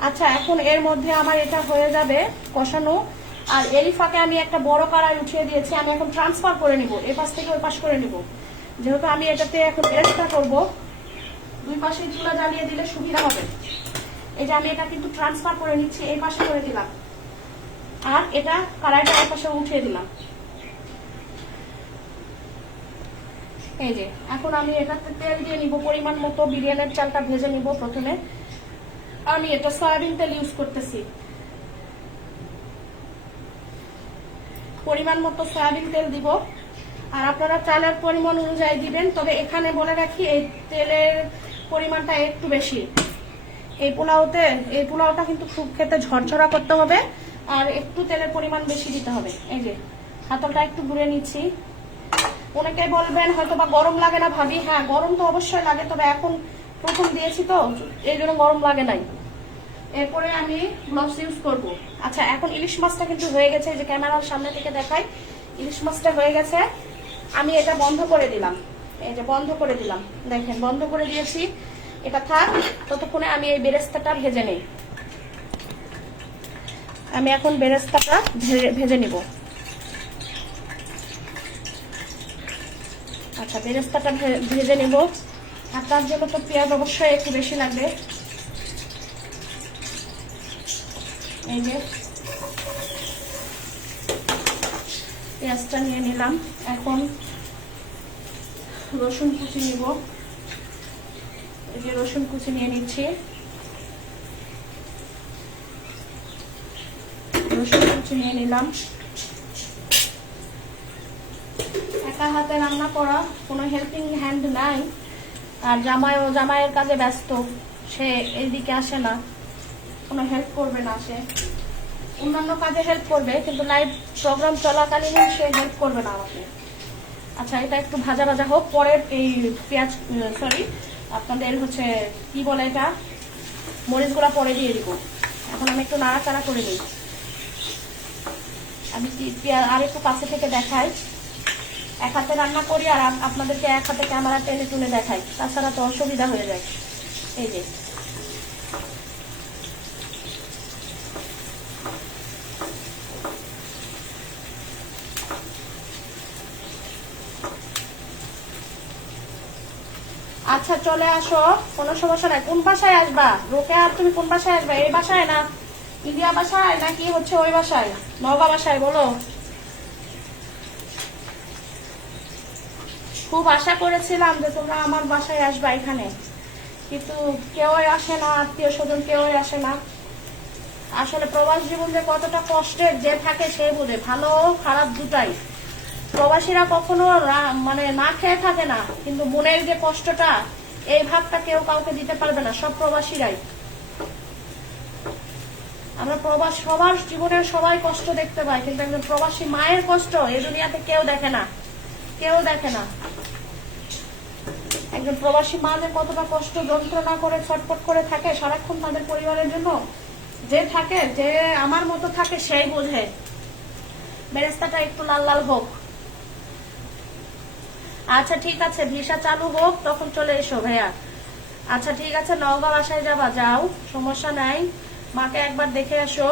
আচ্ছা এখন এর মধ্যে আমার এটা হয়ে যাবে কষানো। আর এলিফাকে আমি একটা বড় কড়াই উঠিয়ে দিয়েছি, আমি এখন ট্রান্সফার করে নিব, এ পাশ থেকে ওই পাশ করে নিব। যেহেতু আমি এটাতে এখন বেরেস্তা করব, দুই পাশে চুলা জ্বালিয়ে দিলে সুবিধা হবে। এই যে আমি এটা কিন্তু ট্রান্সফার করে নিচ্ছি, এই পাশে করে দিলাম, আর এটা কড়াইটা এই পাশে উঠিয়ে দিলাম। এই যে এখন আমি এটাতে তেল দিয়ে নিব পরিমাণ মতো, বিরিয়ানির চালটা ভেজে নিব প্রথমে। আমি এটা সয়াবিন তেল ইউজ করতেছি, পরিমাণ মতো সয়াবিন তেল দিব। আর আপনারা চালের পরিমাণ অনুযায়ী দিবেন, তবে এখানে বলে রাখি এই তেলের পরিমাণটা একটু বেশি। এই পোলাওটা কিন্তু খুব খেতে ঝরঝরা করতে হবে, আর একটু তেলের পরিমাণ বেশি দিতে হবে। এই যে হাতলটা একটু ঘুরে নিচ্ছি। অনেকে বলবেন হয়তো বা গরম লাগে না ভাবি, হ্যাঁ গরম তো অবশ্যই লাগে, তবে এখন প্রথম দিয়েছি তো এই জন্য গরম লাগে নাই। এরপরে আমি গ্লাভস ইউজ করব। আচ্ছা এখন ইলিশ মাছটা কিন্তু হয়ে গেছে, যে ক্যামেরার সামনে থেকে দেখাই, ইলিশ মাছটা হয়ে গেছে। আমি এটা বন্ধ করে দিলাম, এই যে বন্ধ করে দিলাম, দেখেন বন্ধ করে দিয়েছি। এটা থাক, ততক্ষণে আমি এই বেরেস্তাটা ভেজে নেই। আমি এখন বেরেস্তাটা ভেজে নিব। আচ্ছা বেরেস্তাটা ভেজে নেব, আর তার জন্য তো পেঁয়াজ অবশ্যই একটু বেশি লাগবে। এই যে পেঁয়াজটা নিয়ে নিলাম, এখন রসুন কুচি নিব। এই যে রসুন কুচি নিয়ে নিচ্ছি, রসুন কুচি নিয়ে নিলাম। একা হাতে রান্না করা, কোনো হেল্পিং হ্যান্ড নাই। আর জামাইয়ের কাজে ব্যস্ত, সে এইদিকে আসে না, কোনো হেল্প করবে না। সে অন্যান্য কাজে হেল্প করবে, কিন্তু লাইভ প্রোগ্রাম চলাকালীন সে হেল্প করবে না আমাকে। আচ্ছা এটা একটু ভাজা ভাজা হোক, পরে এই পেঁয়াজ আপনাদের হচ্ছে কি বলে এটা, মরিচগুলা পরে দিয়ে দিব। এখন আমি একটু নাড়াচাড়া করে নিই। আমি আর একটু কাছে থেকে দেখাই, এক হাতে রান্না করি আর আপনাদেরকে এক হাতে ক্যামেরা টেনে টুনে দেখাই, তাছাড়া তো অসুবিধা হয়ে যায়। এই যে আচ্ছা চলে আসো, কোনো সমস্যা নাই। কোন বাসায় আসবা রোকেয়া? তুমি কোন বাসায় আসবা? এই বাসায় না ইন্ডিয়া বাসায়, নাকি হচ্ছে ওই বাসায় নওগাঁ বাসায়? বলো। খুব আশা করেছিলাম যে তোমরা আমার বাসায় আসবা এখানে, কিন্তু কেউই আসে না, আত্মীয় স্বজন কেউই আসে না। আসলে প্রবাস জীবন যে কতটা কষ্টের, যে থাকে সে বোঝে, ভালো খারাপ দুটাই। প্রবাসীরা কখনো মানে না খেয়ে থাকে না, কিন্তু মনের যে কষ্টটা, এই ভাবটা কেউ কাউকে দিতে পারবে না, সব প্রবাসীরাই। আমরা প্রবাস সবার জীবনের সবাই কষ্ট দেখতে পাই, কিন্তু একজন প্রবাসী মায়ের কষ্ট এই দুনিয়াতে কেউ দেখে না, কেউ দেখে না। একজন প্রবাসী মা যে কতটা কষ্ট যন্ত্রণা করে ছটফট করে থাকে সারাক্ষণ তাদের পরিবারের জন্য, যে থাকে, যে আমার মতো থাকে সেই বোঝে। বেরেস্তাটা একটু লাল লাল হোক। আচ্ছা ঠিক আছে, ভিসা চালু হোক তখন চলে এসো ভাইয়া। আচ্ছা ঠিক আছে, নওগাঁ বাসায় যাবা, যাও, সমস্যা নাই, মাকে একবার দেখে আসো।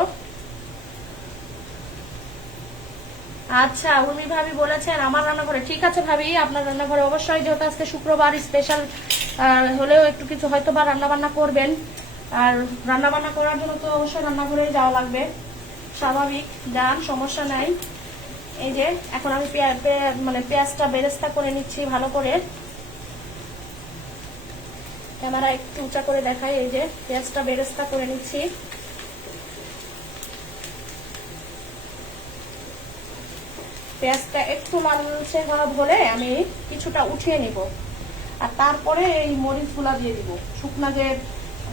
আচ্ছা উর্মি ভাবি বলেছেন আমার রান্নাঘরে। ঠিক আছে ভাবি, আপনার রান্নাঘরে অবশ্যই, যেহেতু আজকে শুক্রবার স্পেশাল হলেও একটু কিছু হয়তো বা রান্না বান্না করবেন, আর রান্না বান্না করার জন্য তো অবশ্যই রান্নাঘরে যাওয়া লাগবে, স্বাভাবিক, যান, সমস্যা নাই। এই যে এখন আমি পেঁয়াজটা বেরেস্তা করে নিচ্ছি ভালো করে। ক্যামেরা একটু উঁচা করে দেখাই। এই যে পেঁয়াজটা বেরেস্তা করে নিচ্ছি। পেঁয়াজটা একটু লালচে ভাব হলে আমি কিছুটা উঠিয়ে নিব, আর তারপরে এই মরিচগুলা দিয়ে দিব, শুকনা যে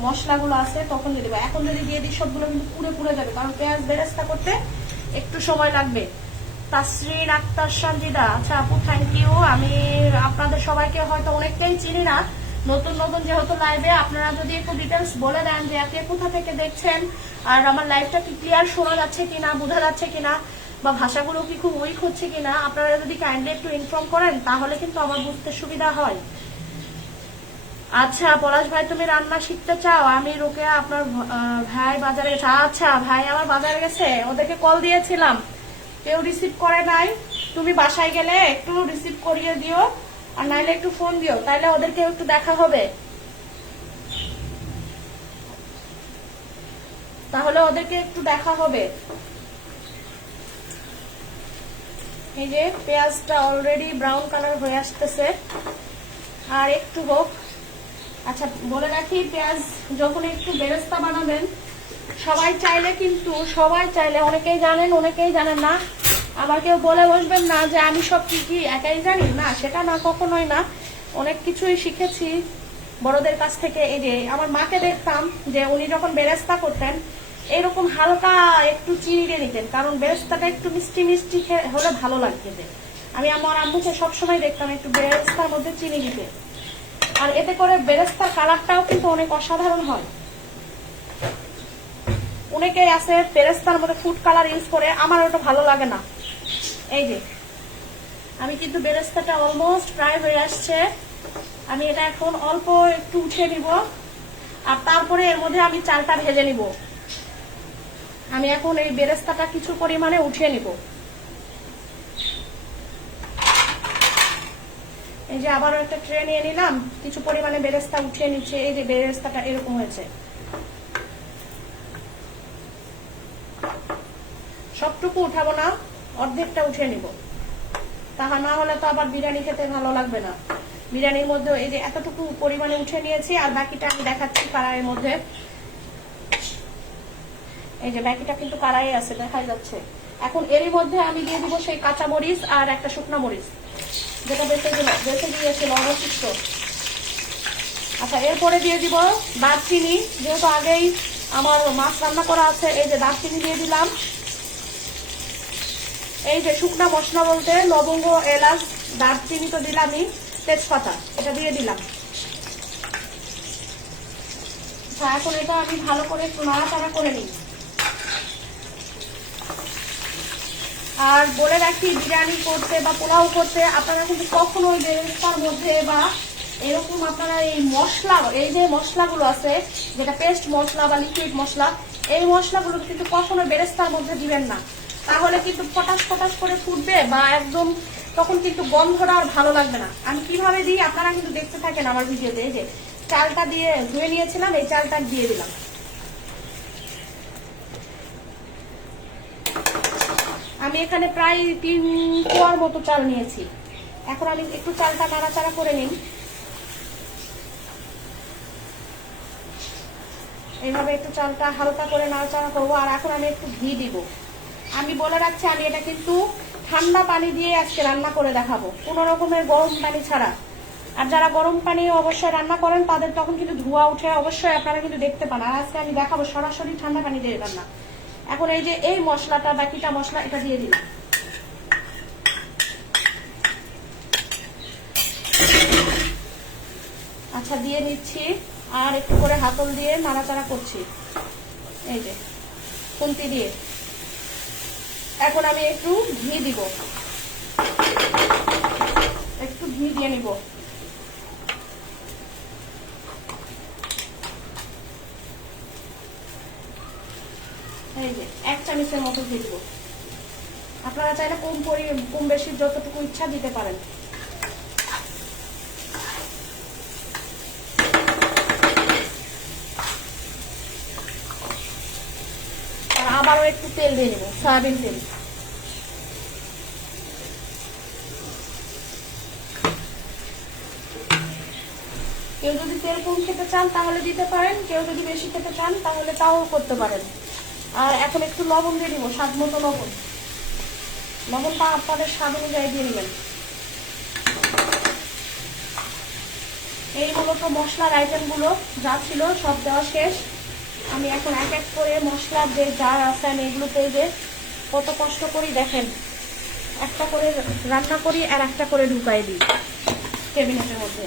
মশলাগুলো আছে তখন দিয়ে দিব। এখন যদি দিয়ে দিই সবগুলো কিন্তু পুড়ে পুড়ে যাবে, কারণ পেঁয়াজ বেরেস্তা করতে একটু সময় লাগবে। তাসরিন আক্তার সঞ্জিদা, আচ্ছা আপু থ্যাংক ইউ। আমি আপনাদের সবাইকে হয়তো অনেকটাই চিনি না, নতুন নতুন যেহেতু লাইভে, আপনারা যদি একটু ডিটেলস বলে দেন যে আপনি কোথা থেকে দেখছেন, আর আমার লাইভটা কি ক্লিয়ার শোনা যাচ্ছে কিনা, বোঝা যাচ্ছে কিনা, বা ভাষাগুলো কি খুব উইক হচ্ছে কিনা, আপনারা যদি কাইন্ডলি একটু ইনফর্ম করেন তাহলে কিন্তু আমার বুঝতে সুবিধা হয়। আচ্ছা পলাশ ভাই তুমি রান্না শিখতে চাও? আমি রোকেয়া, আপনার ভাই বাজারে গেছে। আচ্ছা ভাই আমার বাজারে গেছে, ওদেরকে কল দিয়েছিলাম, কেউ রিসিভ করে নাই। তুমি বাসায় গেলে একটু রিসিভ করিয়ে দিও, আর নাইলে একটু ফোন দিও, তাইলে ওদেরকে একটু দেখা হবে, তাহলে ওদেরকে একটু দেখা হবে। এই যে পেঁয়াজটা অলরেডি ব্রাউন কালার হয়ে আসতেছে, আর একটু হোক। আচ্ছা বলে রাখি, পেঁয়াজ যখন একটু বেরেস্তা বানাবেন, সবাই চাইলে, অনেকেই জানেন অনেকেই জানেন না, আবার কেউ বলে বসবেন না যে আমি সব কি একাই জানি, না সেটা না, কখনোই না, অনেক কিছুই শিখেছি বড়দের কাছ থেকে। এই যে আমার মাকে দেখতাম যে উনি যখন বেরেস্তা করতেন এরকম হালকা একটু চিনি দিয়ে নিতেন, কারণ বেরেস্তাটা একটু মিষ্টি মিষ্টি হলে ভালো লাগবে। আমি আমার আম্মুকে সবসময় দেখতাম একটু বেরেস্তার মধ্যে চিনি দিতে, আর এতে করে বেরেস্তার কালারটাও কিন্তু অনেক অসাধারণ হয়। অনেকেই আছে বেরেস্তার মধ্যে ফুড কালার ইউজ করে, আমার ওটা ভালো লাগে না। এই যে আমি কিন্তু বেরেস্তাটা অলমোস্ট প্রায় হয়ে আসছে, আমি এটা এখন অল্প একটু উঠিয়ে নিব, আর তারপরে এর মধ্যে আমি চালটা ভেজে নিব। আমি এখন এই বেরেস্তাটা কিছু পরিমাণে উঠিয়ে নিব। এই যে আবারও একটা ট্রে নিয়ে নিলাম, কিছু পরিমাণে বেরেস্তা উঠিয়ে নিচ্ছে। এই যে বেরেস্তাটা এরকম হয়েছে, সবটুকু উঠাবো না, অর্ধেকটা উঠিয়ে নিব, তাহা না হলে তো আবার বিরিয়ানি খেতে ভালো লাগবে না। বিরিয়ানির মধ্যে এই যে এতটুকু পরিমাণে উঠিয়ে নিয়েছি, আর বাকিটা আমি দেখাচ্ছি কড়াইয়ের মধ্যে। এই যে বাকিটা কিন্তু কড়াইয়ে আছে, দেখা যাচ্ছে। এখন এরই মধ্যে আমি দিয়ে দিব সেই কাঁচা মরিচ আর একটা শুকনো মরিচ, যেটা বেঁচে গিয়েছিল অবশিষ্ট। আচ্ছা এরপরে দিয়ে দিব দারচিনি, যেহেতু আগেই আমার মাছ রান্না করা আছে। এই যে দারচিনি দিয়ে দিলাম। এই যে শুকনা মশলা বলতে লবঙ্গ, এলাচ, দারচিনি তো দিলামই, তেজপাতা এটা দিয়ে দিলাম। এখন এটা আমি ভালো করে একটু নাড়াচাড়া করে নিই। আর বলে রাখি, বিরিয়ানি করতে বা পোলাও করতে আপনারা কিন্তু কখনোই বেরেস্তার মধ্যে বা এরকম আপনারা এই মশলা, এই যে মশলাগুলো আছে যেটা পেস্ট মশলা বা লিকুইড মশলা, এই মশলাগুলো কিন্তু কখনো বেরেস্তার মধ্যে দিবেন না, তাহলে কিন্তু পটাশ পটাশ করে ফুটবে, বা একদম তখন কিন্তু গন্ধটা আর ভালো লাগবে না। আমি কিভাবে দিই আপনারা কিন্তু দেখতে থাকেন আমার ভিডিওতে। এই যে চালটা দিয়ে ধুয়ে নিয়েছিলাম, এই চালটা দিয়ে দিলাম। আমি এখানে প্রায় 3 কোয়ার মতো চাল নিয়েছি। এখন আমি একটু চালটা নাড়াচাড়া করে নিই, এইভাবে একটু চালটা হালকা করে নাড়াচাড়া করবো। আর এখন আমি একটু ঘি দিব। আমি বলে রাখছি, আমি এটা কিন্তু ঠান্ডা পানি দিয়ে আজকে রান্না করে দেখাবো, কোনো রকমের গরম পানি ছাড়া। আর যারা গরম পানি অবশ্যই রান্না করেন তাদের তখন কিন্তু ধোঁয়া উঠে, অবশ্যই আপনারা কিন্তু দেখতে পান। আর আজকে আমি দেখাবো সরাসরি ঠান্ডা পানি দিয়ে রান্না। এখন এই যে এই মশলাটা, বাকিটা মশলা এটা দিয়ে দিলাম। আচ্ছা দিয়ে নিচ্ছি, আর একটু করে হাতল দিয়ে নাড়াচাড়া করছি, এই যে খুন্তি দিয়ে। এখন আমি একটু ঘি দিব, একটু ঘি দিয়ে নিব। এই যে 1 চামচের মতো ঘি দিব। আপনারা চাইলে কম বেশি যতটুকু ইচ্ছা দিতে পারেন। আর আবারও একটু তেল দিয়ে নেব, সয়াবিন তেল। কেউ যদি তেল কম খেতে চান তাহলে দিতে পারেন, কেউ যদি বেশি খেতে চান তাহলে তাও করতে পারেন। আর এখন একটু লবণ দিয়ে দিব, স্বাদ মতো লবণ। লবণটা আপনাদের স্বাদ অনুযায়ী দিয়ে নেবেন। এই মূলত মশলার আইটেমগুলো যা ছিল সব দেওয়া শেষ। আমি এখন এক এক করে মশলার যে জার আছে আমি এগুলোতে যে কত কষ্ট করি দেখেন, একটা করে রান্না করি আর একটা করে ঢুকাই দিই ক্যাবিনেটের মধ্যে।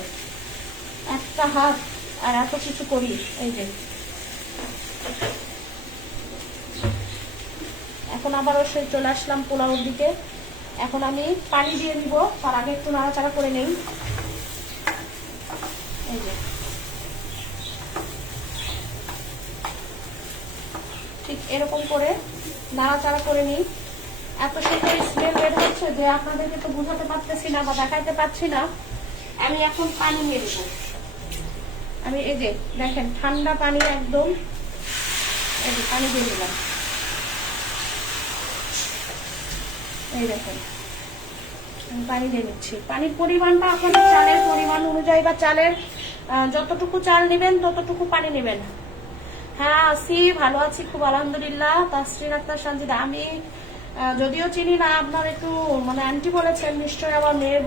একটা হাত আর এত কিছু করি। এই যে এখন আবার অবশ্যই চলে আসলাম পোলাওর দিকে। এখন আমি পানি দিয়ে দিব, তার আগে একটু নাড়াচাড়া করে নেই। এই যে ঠিক এরকম করে নাড়াচাড়া করে নিই। এত সুন্দর স্মেল বের হচ্ছে যে আপনাদেরকে তো বোঝাতে পারতেছি না বা দেখাইতে পারছি না। আমি এখন পানি নিয়ে দেবো। আমি এই যে দেখেন ঠান্ডা পানি একদম, এই যে পানি দিয়ে দিলাম। এই দেখেন আমি পানি দিয়ে নিচ্ছি। পানির পরিমাণটা আপনাদের চালের পরিমাণ অনুযায়ী বা চালের যতটুকু চাল নেবেন ততটুকু পানি নেবেন। হ্যাঁ আছি, ভালো আছি খুব আলহামদুলিল্লাহ। তাসরিন আক্তার সানজিদা, আমি যদিও চিনি না, আপনার একটু মানে আন্টি বলেছেন, নিশ্চয়ই আমার মেয়ের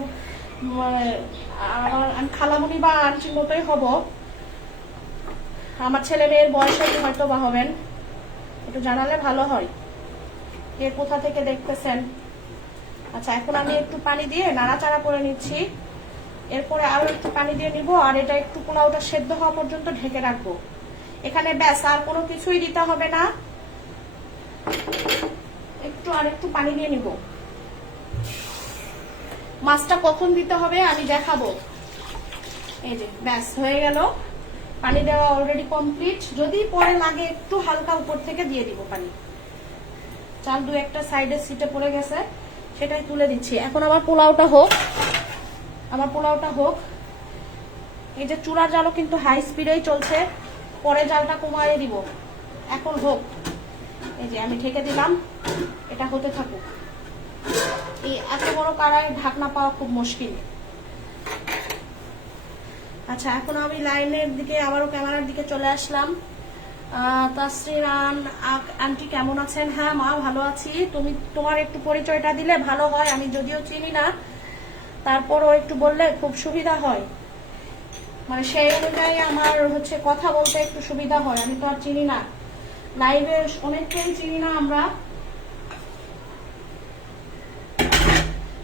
আমার খালামুনি বা আন্টির মতোই হব। আমার ছেলে মেয়ের বয়সে হয়তো বা হবেন, একটু জানালে ভালো হয় কে কোথা থেকে দেখতেছেন। আচ্ছা এখন আমি একটু পানি দিয়ে নাড়াচাড়া করে নিচ্ছি। এরপরে আরো একটু পানি দিয়ে নিব, আর এটা একটু পোলাওটা সেদ্ধ হওয়া পর্যন্ত ঢেকে রাখবো। এখানে ব্যাস আর কোনো কিছুই দিতে হবে না। একটু আর একটু পানি দিয়ে নিব। মাছটা কখন দিতে হবে আমি দেখাবো। এই যে ব্যাস হয়ে গেল, পানি দেওয়া অলরেডি কমপ্লিট। যদি পরে লাগে একটু হালকা উপর থেকে দিয়ে দিব পানি। চাল দু একটা সাইডে সিটে পড়ে গেছে, সেটাই তুলে দিচ্ছি। এখন আমার পোলাওটা হোক, আমার পোলাওটা হোক। এই যে চুলার জালও কিন্তু হাই স্পিডেই চলছে, পরে জালটা কমায় দিব। এখন হোক, এই যে আমি ঢেকে দিলাম, এটা হতে থাকুক। এই এত বড় কড়াইয়ের ঢাকনা পাওয়া খুব মুশকিল। আচ্ছা এখন আমি লাইনের দিকে আবারও ক্যামেরার দিকে চলে আসলাম। তাসরিন আন্টি কেমন আছেন? হ্যাঁ মা ভালো আছি। তুমি তোমার একটু পরিচয়টা দিলে ভালো হয়, আমি যদিও চিনি না, তারপরও একটু বললে খুব সুবিধা হয়। মানে সেই অনুযায়ী আমার হচ্ছে কথা বলতে একটু সুবিধা হয়। আমি তো আর চিনি না, লাইভে অনেককেই চিনি না আমরা।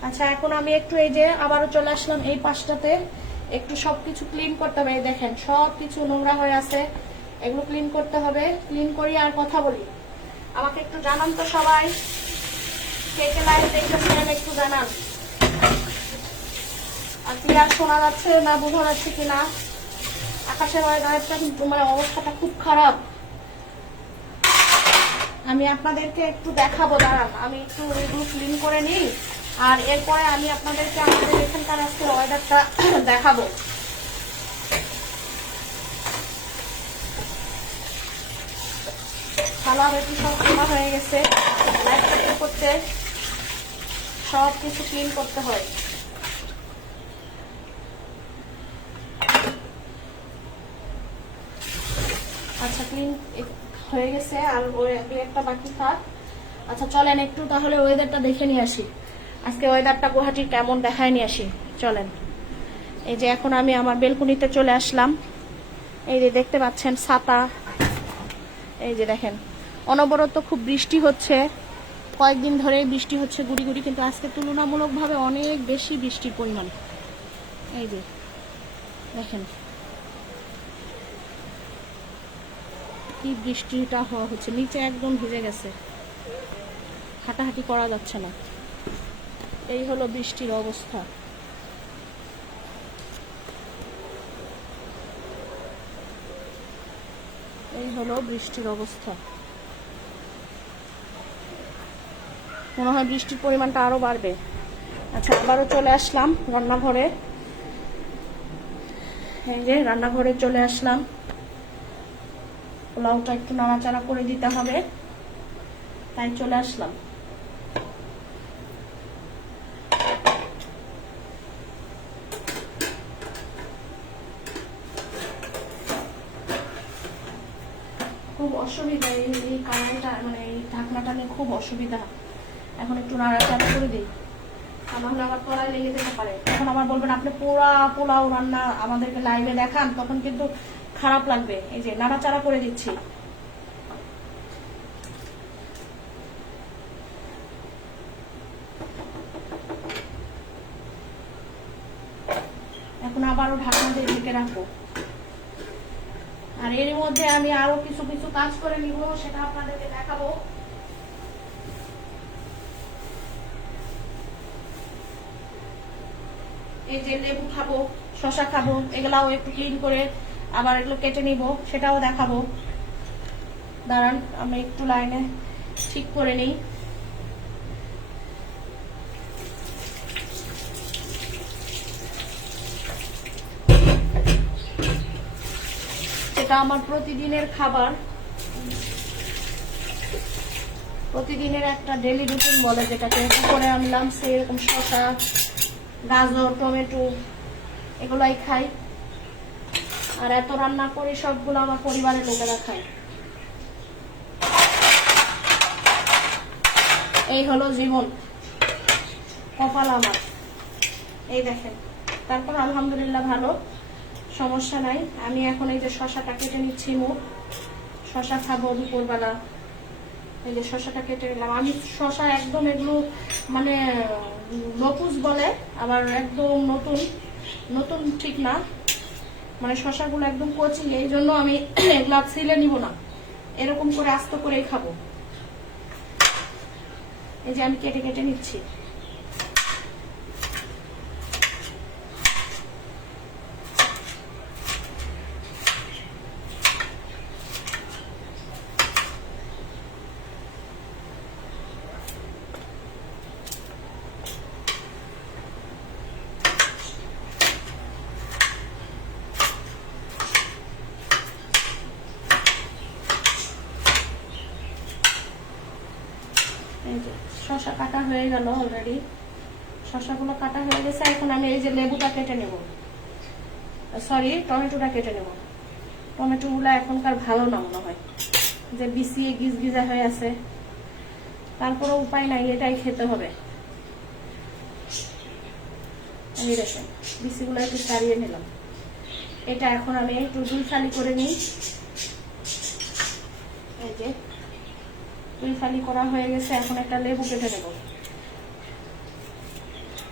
আচ্ছা এখন আমি একটু এই যে আবারও চলে আসলাম এই পাশটাতে, একটু সবকিছু ক্লিন করতে হবে। দেখেন সবকিছু নোংরা হয়ে আছে, এগুলো ক্লিন করতে হবে। ক্লিন করি আর কথা বলি। আমাকে একটু জানান তো সবাই, কে কে লাইভ দেখতেছেন একটু জানান। আর ক্লিয়ার শোনা যাচ্ছে না বোঝা যাচ্ছে কিনা। আকাশের ওয়েদারটা কিন্তু মানে অবস্থাটা খুব খারাপ। আমি আপনাদেরকে একটু দেখাবো, দাঁড়ান আমি একটু এগুলো ক্লিন করে নিই, আর এরপরে আমি আপনাদেরকে আমাদের এখানকার আজকের ওয়েদারটা দেখাবো। খালা বেটি সব খোলা হয়ে গেছে, লাইট করতে করতে সব কিছু ক্লিন করতে হয়। আচ্ছা ক্লিন হয়ে গেছে, আর ওই একটা বাকি থাক। আচ্ছা চলেন একটু তাহলে ওয়েদারটা দেখে নিয়ে আসি। আজকে ওয়েদারটা গুয়াহাটির কেমন দেখায় নিয়ে আসি, চলেন। এই যে এখন আমি আমার বেলকুনিতে চলে আসলাম। এই যে দেখতে পাচ্ছেন ছাতা, এই যে দেখেন অনবরত খুব বৃষ্টি হচ্ছে, কয়েকদিন ধরেই বৃষ্টি হচ্ছে গুড়ি গুড়ি, কিন্তু আজকে তুলনামূলকভাবে অনেক বেশি বৃষ্টির পরিমাণ। এই যে দেখেন কি বৃষ্টিটা হওয়া হচ্ছে, নিচে একদম ভিজে গেছে, হাঁটাহাঁটি করা যাচ্ছে না। এই হলো বৃষ্টির অবস্থা। এই হলো বৃষ্টির অবস্থা। মনে হয় বৃষ্টির পরিমাণটা আরো বাড়বে। আচ্ছা, আবারও চলে আসলাম রান্নাঘরে। এই যে রান্নাঘরে চলে আসলাম, পোলাওটা একটু নাড়াচাড়া করে দিতে হবে, তাই চলে আসলাম। খুব অসুবিধা এই কারেন্টটা, মানে এই ঢাকনাটা নিয়ে খুব অসুবিধা। এখন একটু নাড়াচাড়া করে দিই, তাহলে আবার তলায় লেগে যেতে পারে। এখন আবার বলবেন আপনি পুরা পোলাও রান্না আমাদেরকে লাইভে দেখান, তখন কিন্তু খারাপ লাগবে। এই যে নাড়াচাড়া করে দিচ্ছি। এখন আবারও ঢাকনা দিয়ে ঢেকে রাখবো। আর এর মধ্যে আমি আরো কিছু কিছু কাজ করে নিব, সেটা আপনাদেরকে দেখাবো। এই যে লেবু খাবো, শসা খাবো, এগুলাও একটু ক্লিন করে আবার এগুলো কেটে নিব, সেটাও দেখাবো। দাঁড়ান আমি একটু লাইনে ঠিক করে নিই। এটা আমার প্রতিদিনের খাবার, প্রতিদিনের একটা ডেলি রুটিন বলে যেটাকে। করে আনলাম সেরকম শসা, গাজর, টমেটো এগুলাই খাই। আর এত রান্না করি, সবগুলো আমার পরিবারের লোকেরা খায়। এই হলো জীবন, কপাল আমার। এই দেখেন, তারপর আলহামদুলিল্লাহ ভালো, সমস্যা নাই। আমি এখন এই যে শসাটা কেটে নিচ্ছি, শসা খাবো দুপুরবেলা। এই যে শসাটা কেটে নিলাম আমি। শসা একদম এগুলো মানে লপুস বলে, আবার একদম নতুন নতুন ঠিক না, মানে শসাগুলো একদম কচি, এই জন্য আমি এগুলা ছিলে নিব না, এরকম করে আস্ত করেই খাবো। এই যে আমি কেটে কেটে নিচ্ছি। এই যে শসা কাটা হয়ে গেল অলরেডি, শসাগুলো কাটা হয়ে গেছে। এখন আমি এই যে লেবুটা কেটে নেব, সরি টমেটোটা কেটে নেব। টমেটোগুলো এখনকার ভালো না মনে হয়, যে বিছিয়ে গিজগিজা হয়ে আছে, তারপরে উপায় নাই, এটাই খেতে হবে। আমি দেখেন বিচিগুলো একটু ছাড়িয়ে নিলাম। এটা এখন আমি একটু দুই ফালি করে নিই। এই যে দুই ফালি করা হয়ে গেছে, এখন একটা লেবু কেটে নেব।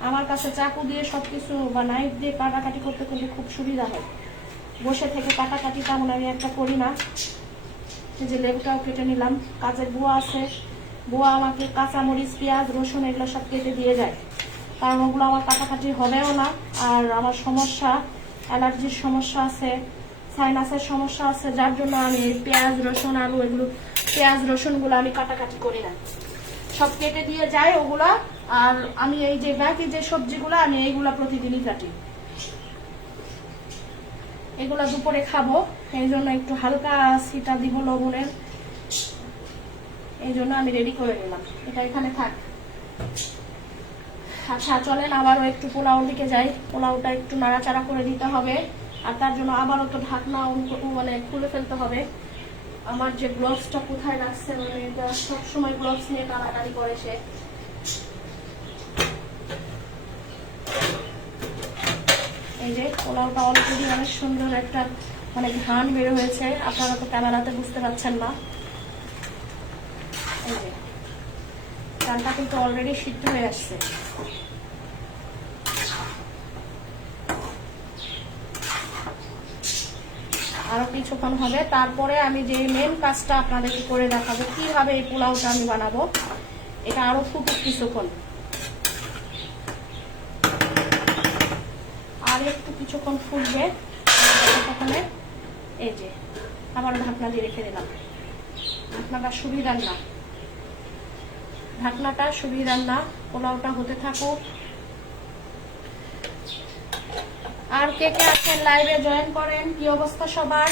আমার কাছে চাকু দিয়ে সবকিছু বা নাইফ দিয়ে কাটাকাটি করতে কিন্তু খুব সুবিধা হয়, বসে থেকে কাটাকাটি তেমন আমি একটা করি না। এই যে লেবুটাও কেটে নিলাম। কাজের বুয়া আছে, বুয়া আমাকে কাঁচামরিচ, পেঁয়াজ, রসুন এগুলো সব কেটে দিয়ে যায়, কারণ ওগুলো আমার কাটাকাটি হবেও না। আর আমার সমস্যা, অ্যালার্জির সমস্যা আছে, সাইনাসের সমস্যা আছে, যার জন্য আমি পেঁয়াজ, রসুন, আলু এগুলো, পেঁয়াজ রসুনগুলো আমি কাটাকাটি করি না, সব কেটে দিয়ে যায় ওগুলা। আর আমি এই যে বাকি যে সবজিগুলো আমি এইগুলা প্রতিদিনই কাটি, এগুলা দুপুরে খাবো, এই জন্য একটু হালকা সিটা দিব লবণের, এই জন্য আমি রেডি করে নিলাম। এটা এখানে থাক। আচ্ছা চলেন আবারও একটু পোলাওর দিকে যাই। পোলাওটা একটু নাড়াচাড়া করে দিতে হবে, আর তার জন্য আবারও তো ঢাকনা মানে খুলে ফেলতে হবে। আমার যে গ্লোভসটা কোথায় রাখছে, মানে এটা সবসময় গ্লোভস নিয়ে টানাটানি করে সে। এই যে পোলাওটা অলরেডি অনেক সুন্দর একটা মানে ঘ্রাণ বের হয়েছে, আপনারা তো ক্যামেরাতে বুঝতে পারছেন না। এই যে চালটা কিন্তু অলরেডি সিদ্ধ হয়ে আসছে। আরো কিছুক্ষণ হবে, তারপরে আমি যে মেন কাজটা আপনাদেরকে করে দেখাবো কিভাবে এই পোলাওটা আমি বানাবো। এটা আরো ফুটুক কিছুক্ষণ, আর একটু কিছুক্ষণ ফুটবে। ততক্ষণে এই যে আবার ঢাকনা দিয়ে রেখে দিলাম। ঢাকনাটা সুবিধার না, ঢাকনাটা সুবিধার না। পোলাওটা হতে থাকুক। আর কে কে আছেন লাইভে জয়েন করেন, কি অবস্থা সবার?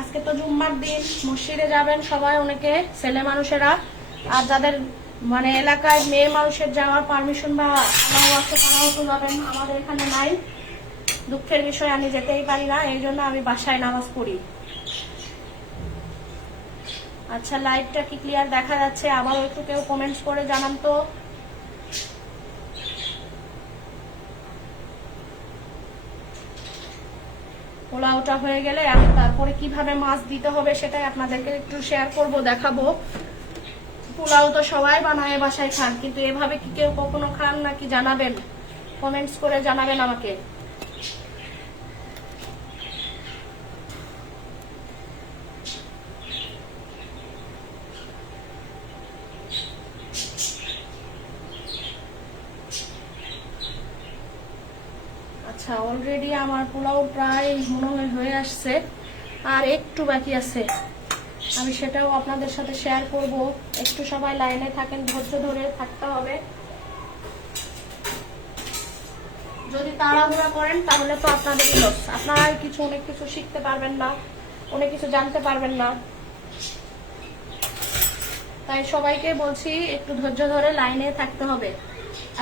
আজকে তো জুম্মার দিন, মসজিদে যাবেন সবাই, অনেকে ছেলে মানুষেরা। আর যাদের মানে এলাকায় মেয়ে মানুষের যাওয়ার পারমিশন বা আলাও আছে তারাও তো যাবেন। আমাদের এখানে নাই, দুঃখের বিষয়, আমি যেতেই পারি না, এই জন্য আমি বাসায় নামাজ পড়ি। আচ্ছা, লাইভটা কি ক্লিয়ার দেখা যাচ্ছে? আবারও একটু কেউ কমেন্টস করে জানান তো। পোলাওটা হয়ে গেলে আমি তারপরে কিভাবে মাছ দিতে হবে সেটাই আপনাদেরকে একটু শেয়ার করব, দেখাবো। পোলাও তো সবাই বানায় বাসায় খান, কিন্তু এভাবে কি কেউ কখনো খান নাকি জানাবেন, কমেন্টস করে জানাবেন আমাকে। আচ্ছা, অলরেডি আমার পোলাও প্রায় মনে হয় হয়ে আসছে, আর একটু বাকি আছে, আমি সেটাও আপনাদের সাথে শেয়ার করব। একটু সবাই লাইনে থাকেন, ধৈর্য ধরে থাকতে হবে। যদি তাড়াহুড়া করেন তাহলে তো আপনাদেরই লস, আপনারা অনেক কিছু শিখতে পারবেন না, অনেক কিছু জানতে পারবেন না। তাই সবাইকে বলছি একটু ধৈর্য ধরে লাইনে থাকতে হবে।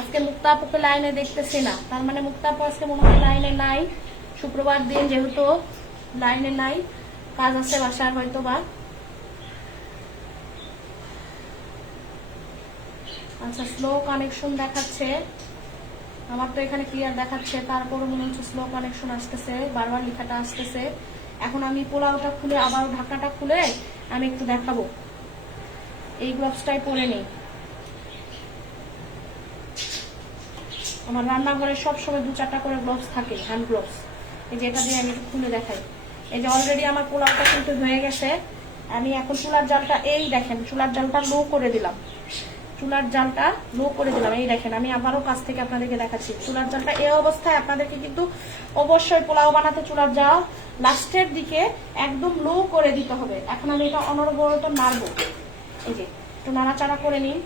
আজকে মুক্তা আপুকে লাইনে দেখতেছি না, তার মানে মুক্তা আপু আজকে মনে হয় লাইনে নাই। শুক্রবার দিন যেহেতু লাইনে নাই, কাজ আছে বাসার হয়তো বা। আচ্ছা, স্লো কানেকশন দেখাচ্ছে, আমার তো এখানে ক্লিয়ার দেখাচ্ছে, তারপরে মনে হচ্ছে স্লো কানেকশন আসতেছে, বারবার লেখাটা আসতেছে। এখন আমি পোলাওটা খুলে আবার ঢাকনাটা খুলে আমি একটু দেখাবো। এই গ্লাভসটাই পরে নেই, আমার রান্নাঘরে সবসময় 2-4টা করে গ্লাভস থাকে, হ্যান্ড গ্লাভস। এই যে এটা দিয়ে আমি একটু খুলে দেখাই। এই যে অলরেডি আমার পোলাওটা কিন্তু হয়ে গেছে। আমি এখন চুলার জালটা, এই দেখেন চুলার জালটা লো করে দিলাম, চুলার জালটা লো করে দিলাম। এই দেখেন, আমি আবারও কাছ থেকে আপনাদেরকে দেখাচ্ছি। চুলার জালটা এই অবস্থায় আপনাদেরকে কিন্তু অবশ্যই পোলাও বানাতে চুলার জাল লাস্টের দিকে একদম লো করে দিতে হবে। এখন আমি এটা অনবরত নাড়বো, এই যে একটু নাড়াচাড়া করে নিই,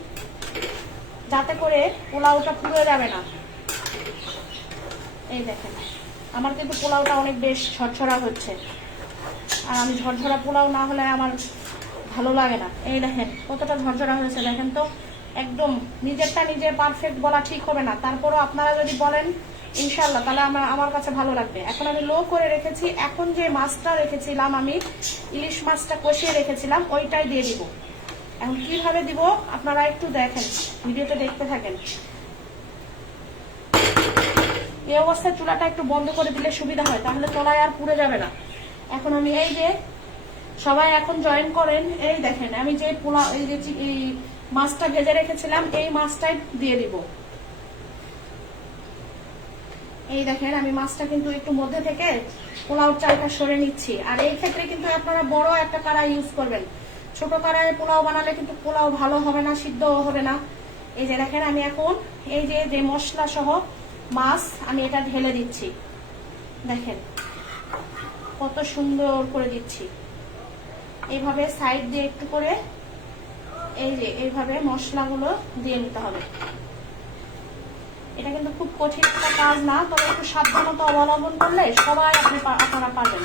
যাতে করে পোলাওটা পুড়ে যাবে না। এই দেখেন, আমার কিন্তু পোলাওটা অনেক বেশ ঝরঝরা হচ্ছে, আর আমি ঝরঝরা পোলাও না হলে আমার ভালো লাগে না। এই দেখেন কতটা ঝরঝরা হয়েছে, দেখেন তো। একদম নিজেরটা নিজে পারফেক্ট বলা ঠিক হবে না, তারপরও আপনারা যদি বলেন ইনশাল্লাহ তাহলে আমার কাছে ভালো লাগবে। এখন আমি লো করে রেখেছি। এখন যে মাছটা রেখেছিলাম, আমি ইলিশ মাছটা কষিয়ে রেখেছিলাম, ওইটাই দিয়ে দিব। এখন কিভাবে দিব আপনারা একটু দেখেন, ভিডিওটা দেখতে থাকেন। এই অবস্থায় চুলাটা একটু বন্ধ করে দিলে সুবিধা হয়, তাহলে তলায় আর পুড়ে যাবে না। এখন আমি এই যে সবাই এখন জয়েন করেন, এই দেখেন আমি যে পোলাও, এই যে এই মাছটা ভেজে রেখেছিলাম, এই মাছটাই দিয়ে দিব। এই দেখেন আমি মাছটা কিন্তু একটু মধ্যে থেকে পোলাওর চালটা সরে নিচ্ছি। আর এই ক্ষেত্রে কিন্তু আপনারা বড় একটা কড়াই ইউজ করবেন, ছোট কড়াইয়ে পোলাও বানালে কিন্তু পোলাও ভালো হবে না, সিদ্ধও হবে না। এই যে দেখেন আমি এখন এই যে মশলা সহ মাছ আমি এটা ঢেলে দিচ্ছি, দেখেন কত সুন্দর করে দিচ্ছি। এইভাবে সাইড দিয়ে একটু করে এই যে এইভাবে মশলাগুলো দিয়ে নিতে হবে। এটা কিন্তু খুব কঠিন একটা কাজ না, তবে একটু সাবধানতা অবলম্বন করলে সবাই আপনারা পারবেন।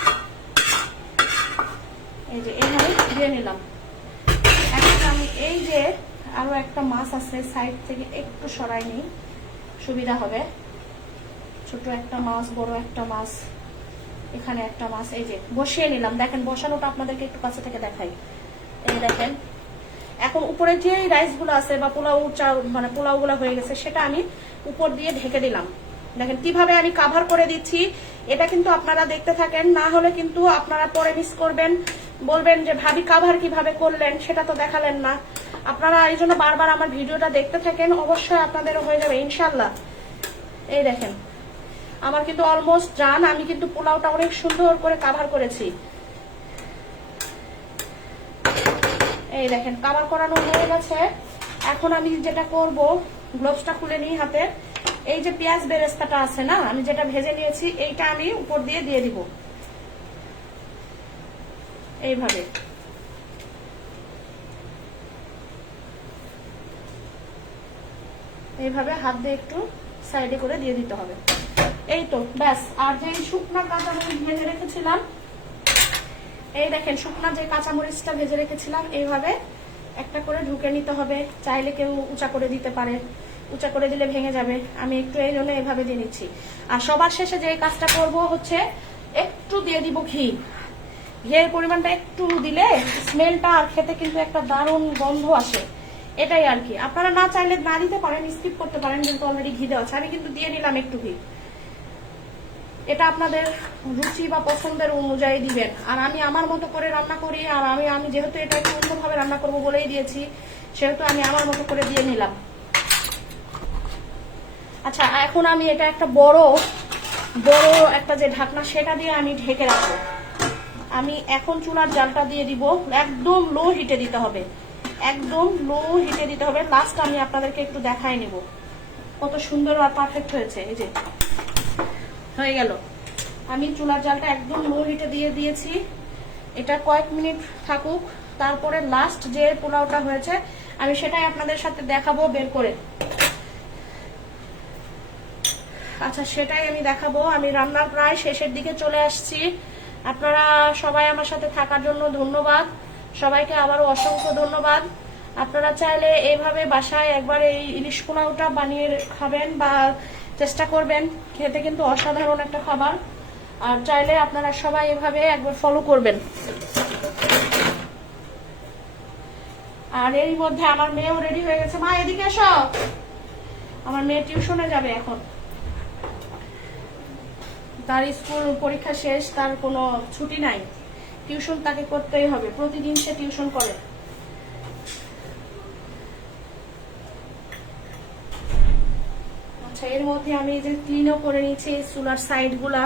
এই যে এইভাবে দিয়ে নিলাম। এখন আমি এই যে আরো একটা মাছ আছে, সাইড থেকে একটু সরাই নিই, সুবিধা হবে। ছোট একটা মাছ, বড় একটা মাছ, এখানে একটা মাছ, এই যে বসিয়ে নিলাম। দেখেন বসানোটা আপনাদেরকে একটু কাছে থেকে দেখাই। এই দেখেন এখন উপরে যে রাইস গুলো আছে বা পোলাও মানে পোলাও গুলা হয়ে গেছে, সেটা আমি উপর দিয়ে ঢেকে দিলাম। দেখেন কিভাবে আমি কাভার করে দিচ্ছি। এটা কিন্তু আপনারা দেখতে থাকেন, না হলে কিন্তু আপনারা পরে মিস করবেন, বলবেন যে ভাবি কাভার কিভাবে করলেন, সেটা তো দেখালেন না। আপনারা এই জন্য বারবার আমার ভিডিওটা দেখতে থাকেন, অবশ্যই আপনাদেরও হয়ে যাবে ইনশাল্লাহ। এই দেখেন আমার কিন্তু অলমোস্ট ডান। আমি কিন্তু পোলাওটা অনেক সুন্দর করে কাভার করেছি। এই দেখেন কাভার করানো হয়ে গেছে। এখন আমি যেটা করব, গ্লোভসটা খুলে নিই হাতে। এই যে পেঁয়াজ বেরেস্তাটা আছে না, আমি যেটা ভেজে নিয়েছি, এইটা আমি উপর দিয়ে দিব এইভাবে। এইভাবে হাত দিয়ে একটু সাইডে করে দিয়ে দিতে হবে। এই তো ব্যাস। আর যে শুকনা কাঁচামরিচ ভেজে রেখেছিলাম, এই দেখেন শুকনা যে কাঁচামরিচটা ভেজে রেখেছিলাম, এইভাবে একটা করে ঢুকে নিতে হবে। চাইলে কেউ উঁচা করে দিতে পারে, উঁচা করে দিলে ভেঙে যাবে। আমি একটু এই জন্য এইভাবে দিয়ে নিচ্ছি। আর সবার শেষে যে কাজটা করব হচ্ছে একটু দিয়ে দিব ঘি। ঘিয়ের পরিমাণটা একটু দিলে স্মেলটা আর খেতে কিন্তু একটা দারুণ গন্ধ আসে, এটাই আর কি। আপনারা না চাইলে না দিতে পারেন, স্কিপ করতে পারেন, কিন্তু অলরেডি ঘি দেওয়া আছে। আমি কিন্তু দিয়ে নিলাম একটু ঘি। এটা আপনাদের রুচি বা পছন্দের অনুযায়ী দিবেন। আর আমি আমার মতো করে রান্না করি, আর আমি যেহেতু এটা একটু অন্যভাবে রান্না করবো বলেই দিয়েছি, সেহেতু আমি আমার মতো করে দিয়ে নিলাম। আচ্ছা, এখন আমি এটা একটা বড় একটা যে ঢাকনা, সেটা দিয়ে আমি ঢেকে রাখবো। আমি এখন চুলার জালটা দিয়ে দিব, একদম লো হিটে দিতে হবে, একদম লো হিটে দিতে হবে। লাস্ট আমি আপনাদেরকে একটু দেখাই নিব কত সুন্দর আর পারফেক্ট হয়েছে। এই যে হয়ে গেল। আমি চুলার জালটা একদম লো হিটে দিয়ে দিয়েছি। এটা কয়েক মিনিট থাকুক, তারপরে লাস্ট যে পোলাওটা হয়েছে আমি সেটাই আপনাদের সাথে দেখাবো বের করে। আচ্ছা, সেটাই আমি দেখাবো। আমি রান্নার প্রায় শেষের দিকে চলে আসছি। আপনারা সবাই আমার সাথে থাকার জন্য ধন্যবাদ। সবাইকে আবারও অসংখ্য ধন্যবাদ। আপনারা চাইলে এইভাবে বাসায় একবার এই ইলিশ পোলাওটা বানিয়ে খাবেন বা চেষ্টা করবেন, খেতে কিন্তু অসাধারণ একটা খাবার। আর চাইলে আপনারা সবাই এভাবে একবার ফলো করবেন। আর এর মধ্যে আমার মেয়েও রেডি হয়ে গেছে। মা এদিকে এসো, আমার মেয়ে টিউশনে যাবে এখন। তার স্কুল পরীক্ষা শেষ, তার কোনো ছুটি নাই, টিউশন তাকে করতেই হবে, প্রতিদিন সে টিউশন করে। আচ্ছা, এর মধ্যে আমি যে ক্লিনও করে নিয়েছি চুলার সাইড গুলা,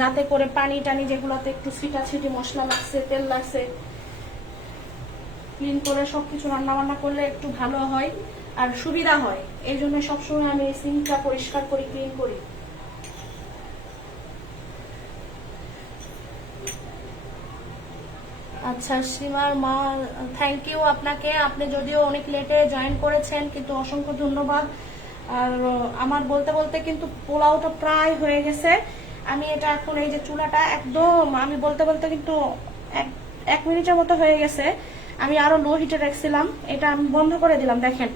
যাতে করে পানি টানি যেগুলাতে একটু ছিটাছিটি মশলা লাগছে, তেল লাগছে, ক্লিন করে সবকিছু রান্না বান্না করলে একটু ভালো হয় আর সুবিধা হয়। এই জন্য সবসময় আমি এই সিঙ্কটা পরিষ্কার করি, ক্লিন করি। আচ্ছা, সীমার মা, থ্যাংক ইউ আপনাকে। আপনি যদিও অনেক লেটে জয়েন করেছেন, কিন্তু অসংখ্য ধন্যবাদ। আর আমার বলতে বলতে কিন্তু পোলাওটা প্রায় হয়ে গেছে। আমি এটা এখন এই যে চুলাটা একদম, আমি বলতে বলতে কিন্তু এক মিনিটের মতো হয়ে গেছে। আমি আরো লো হিটে রাখছিলাম, এটা আমি বন্ধ করে দিলাম। দেখেন,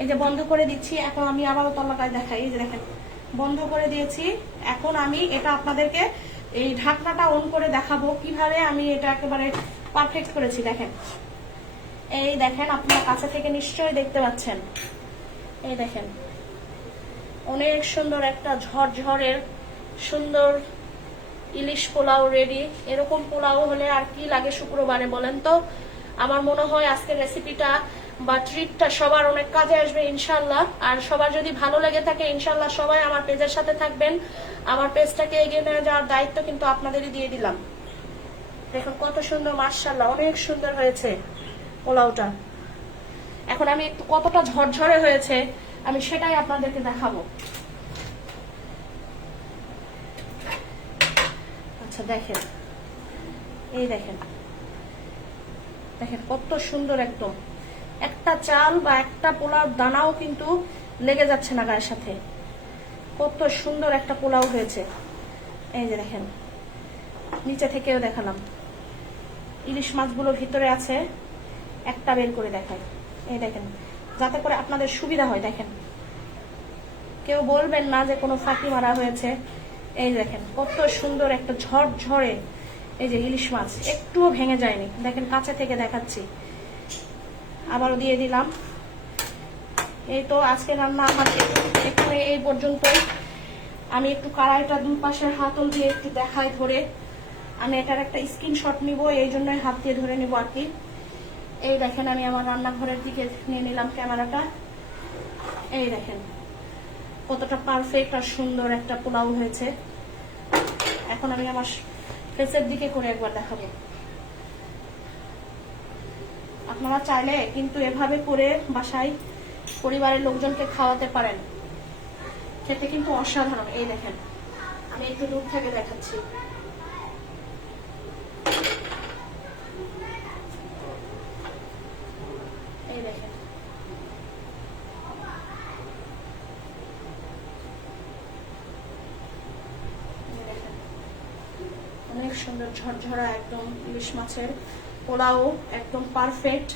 এই যে বন্ধ করে দিচ্ছি। এখন আমি আবারও তলাকায় দেখাই, এই যে দেখেন বন্ধ করে দিয়েছি। এখন আমি এটা আপনাদেরকে এই ঢাকনাটা অন করে দেখাবো কিভাবে আমি এটা একেবারে পারফেক্ট করেছি। দেখেন, এই দেখেন, আপনারা কাছে থেকে নিশ্চয়ই দেখতে পাচ্ছেন। এই দেখেন, অনেক সুন্দর একটা ঝরঝরের সুন্দর ইলিশ পোলাও রেডি। এরকম পোলাও হলে আর কি লাগে শুক্রবারে বলেন তো? আমার মনে হয় আজকের রেসিপিটা বা ট্রিটটা সবার অনেক কাজে আসবে ইনশাল্লাহ। আর সবার যদি ভালো লেগে থাকে, ইনশাল্লাহ সবাই আমার পেজের সাথে থাকবেন। আমার পেজটাকে এগিয়ে নিয়ে যাওয়ার দায়িত্ব কিন্তু আপনাদেরই দিয়ে দিলাম। দেখুন কত সুন্দর, মাশাআল্লাহ, অনেক সুন্দর হয়েছে পোলাওটা। এখন আমি একটু কতটা ঝরঝরে হয়েছে আমি সেটাই আপনাদেরকে দেখাবো। আচ্ছা, দেখেন, এই দেখেন, দেখেন কত সুন্দর, একদম একটা চাল বা একটা পোলাও দানাও কিন্তু লেগে যাচ্ছে না গায়ের সাথে। কত সুন্দর একটা পোলাও হয়েছে। এই যে দেখেন, নিচে থেকেও দেখালাম, ইলিশ মাছগুলো ভিতরে আছে, একটা বের করে দেখায়। এই দেখেন, যাতে করে আপনাদের সুবিধা হয়। দেখেন, কেউ বলবেন না যে কোনো ফাঁকি মারা হয়েছে। এই দেখেন কত সুন্দর একটা ঝরঝরে এই যে ইলিশ মাছ, একটুও ভেঙে যায়নি। দেখেন, কাছে থেকে দেখাচ্ছি, আবারও দিয়ে দিলাম। এই তো আজকে রান্না আমার এখানে এই পর্যন্তই। আমি একটু কড়াইটা দুই পাশের হাতল দিয়ে একটু দেখাই ধরে, আমি এটার একটা স্ক্রিনশট নিব, এই জন্যই হাত দিয়ে ধরে নিব আর কি। এই দেখেন, আমি আমার রান্নাঘরের দিকে নিয়ে নিলাম ক্যামেরাটা। এই দেখেন কতটা পারফেক্ট আর সুন্দর একটা পোলাও হয়েছে। এখন আমি আমার ফেসের দিকে করে একবার দেখাবো। আপনারা চাইলে কিন্তু এভাবে করে বাসায় পরিবারের লোকজনকে খাওয়াতে পারেন, খেতে কিন্তু অসাধারণ। এই দেখেন, আমি একটু দূর থেকে দেখাচ্ছি। এই দেখেন, অনেক সুন্দর ঝরঝরা একদম ইলিশ মাছের পোলাও, একদম পারফেক্ট।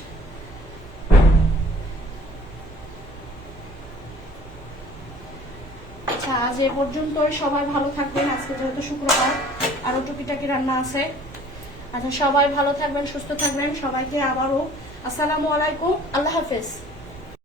আচ্ছা, আজ এ পর্যন্তই। সবাই ভালো থাকবেন। আজকে যেহেতু শুক্রবার, আরো টুকিটাকি রান্না আছে। আচ্ছা, সবাই ভালো থাকবেন, সুস্থ থাকবেন। সবাইকে আবারও আসসালামু আলাইকুম, আল্লাহ হাফেজ।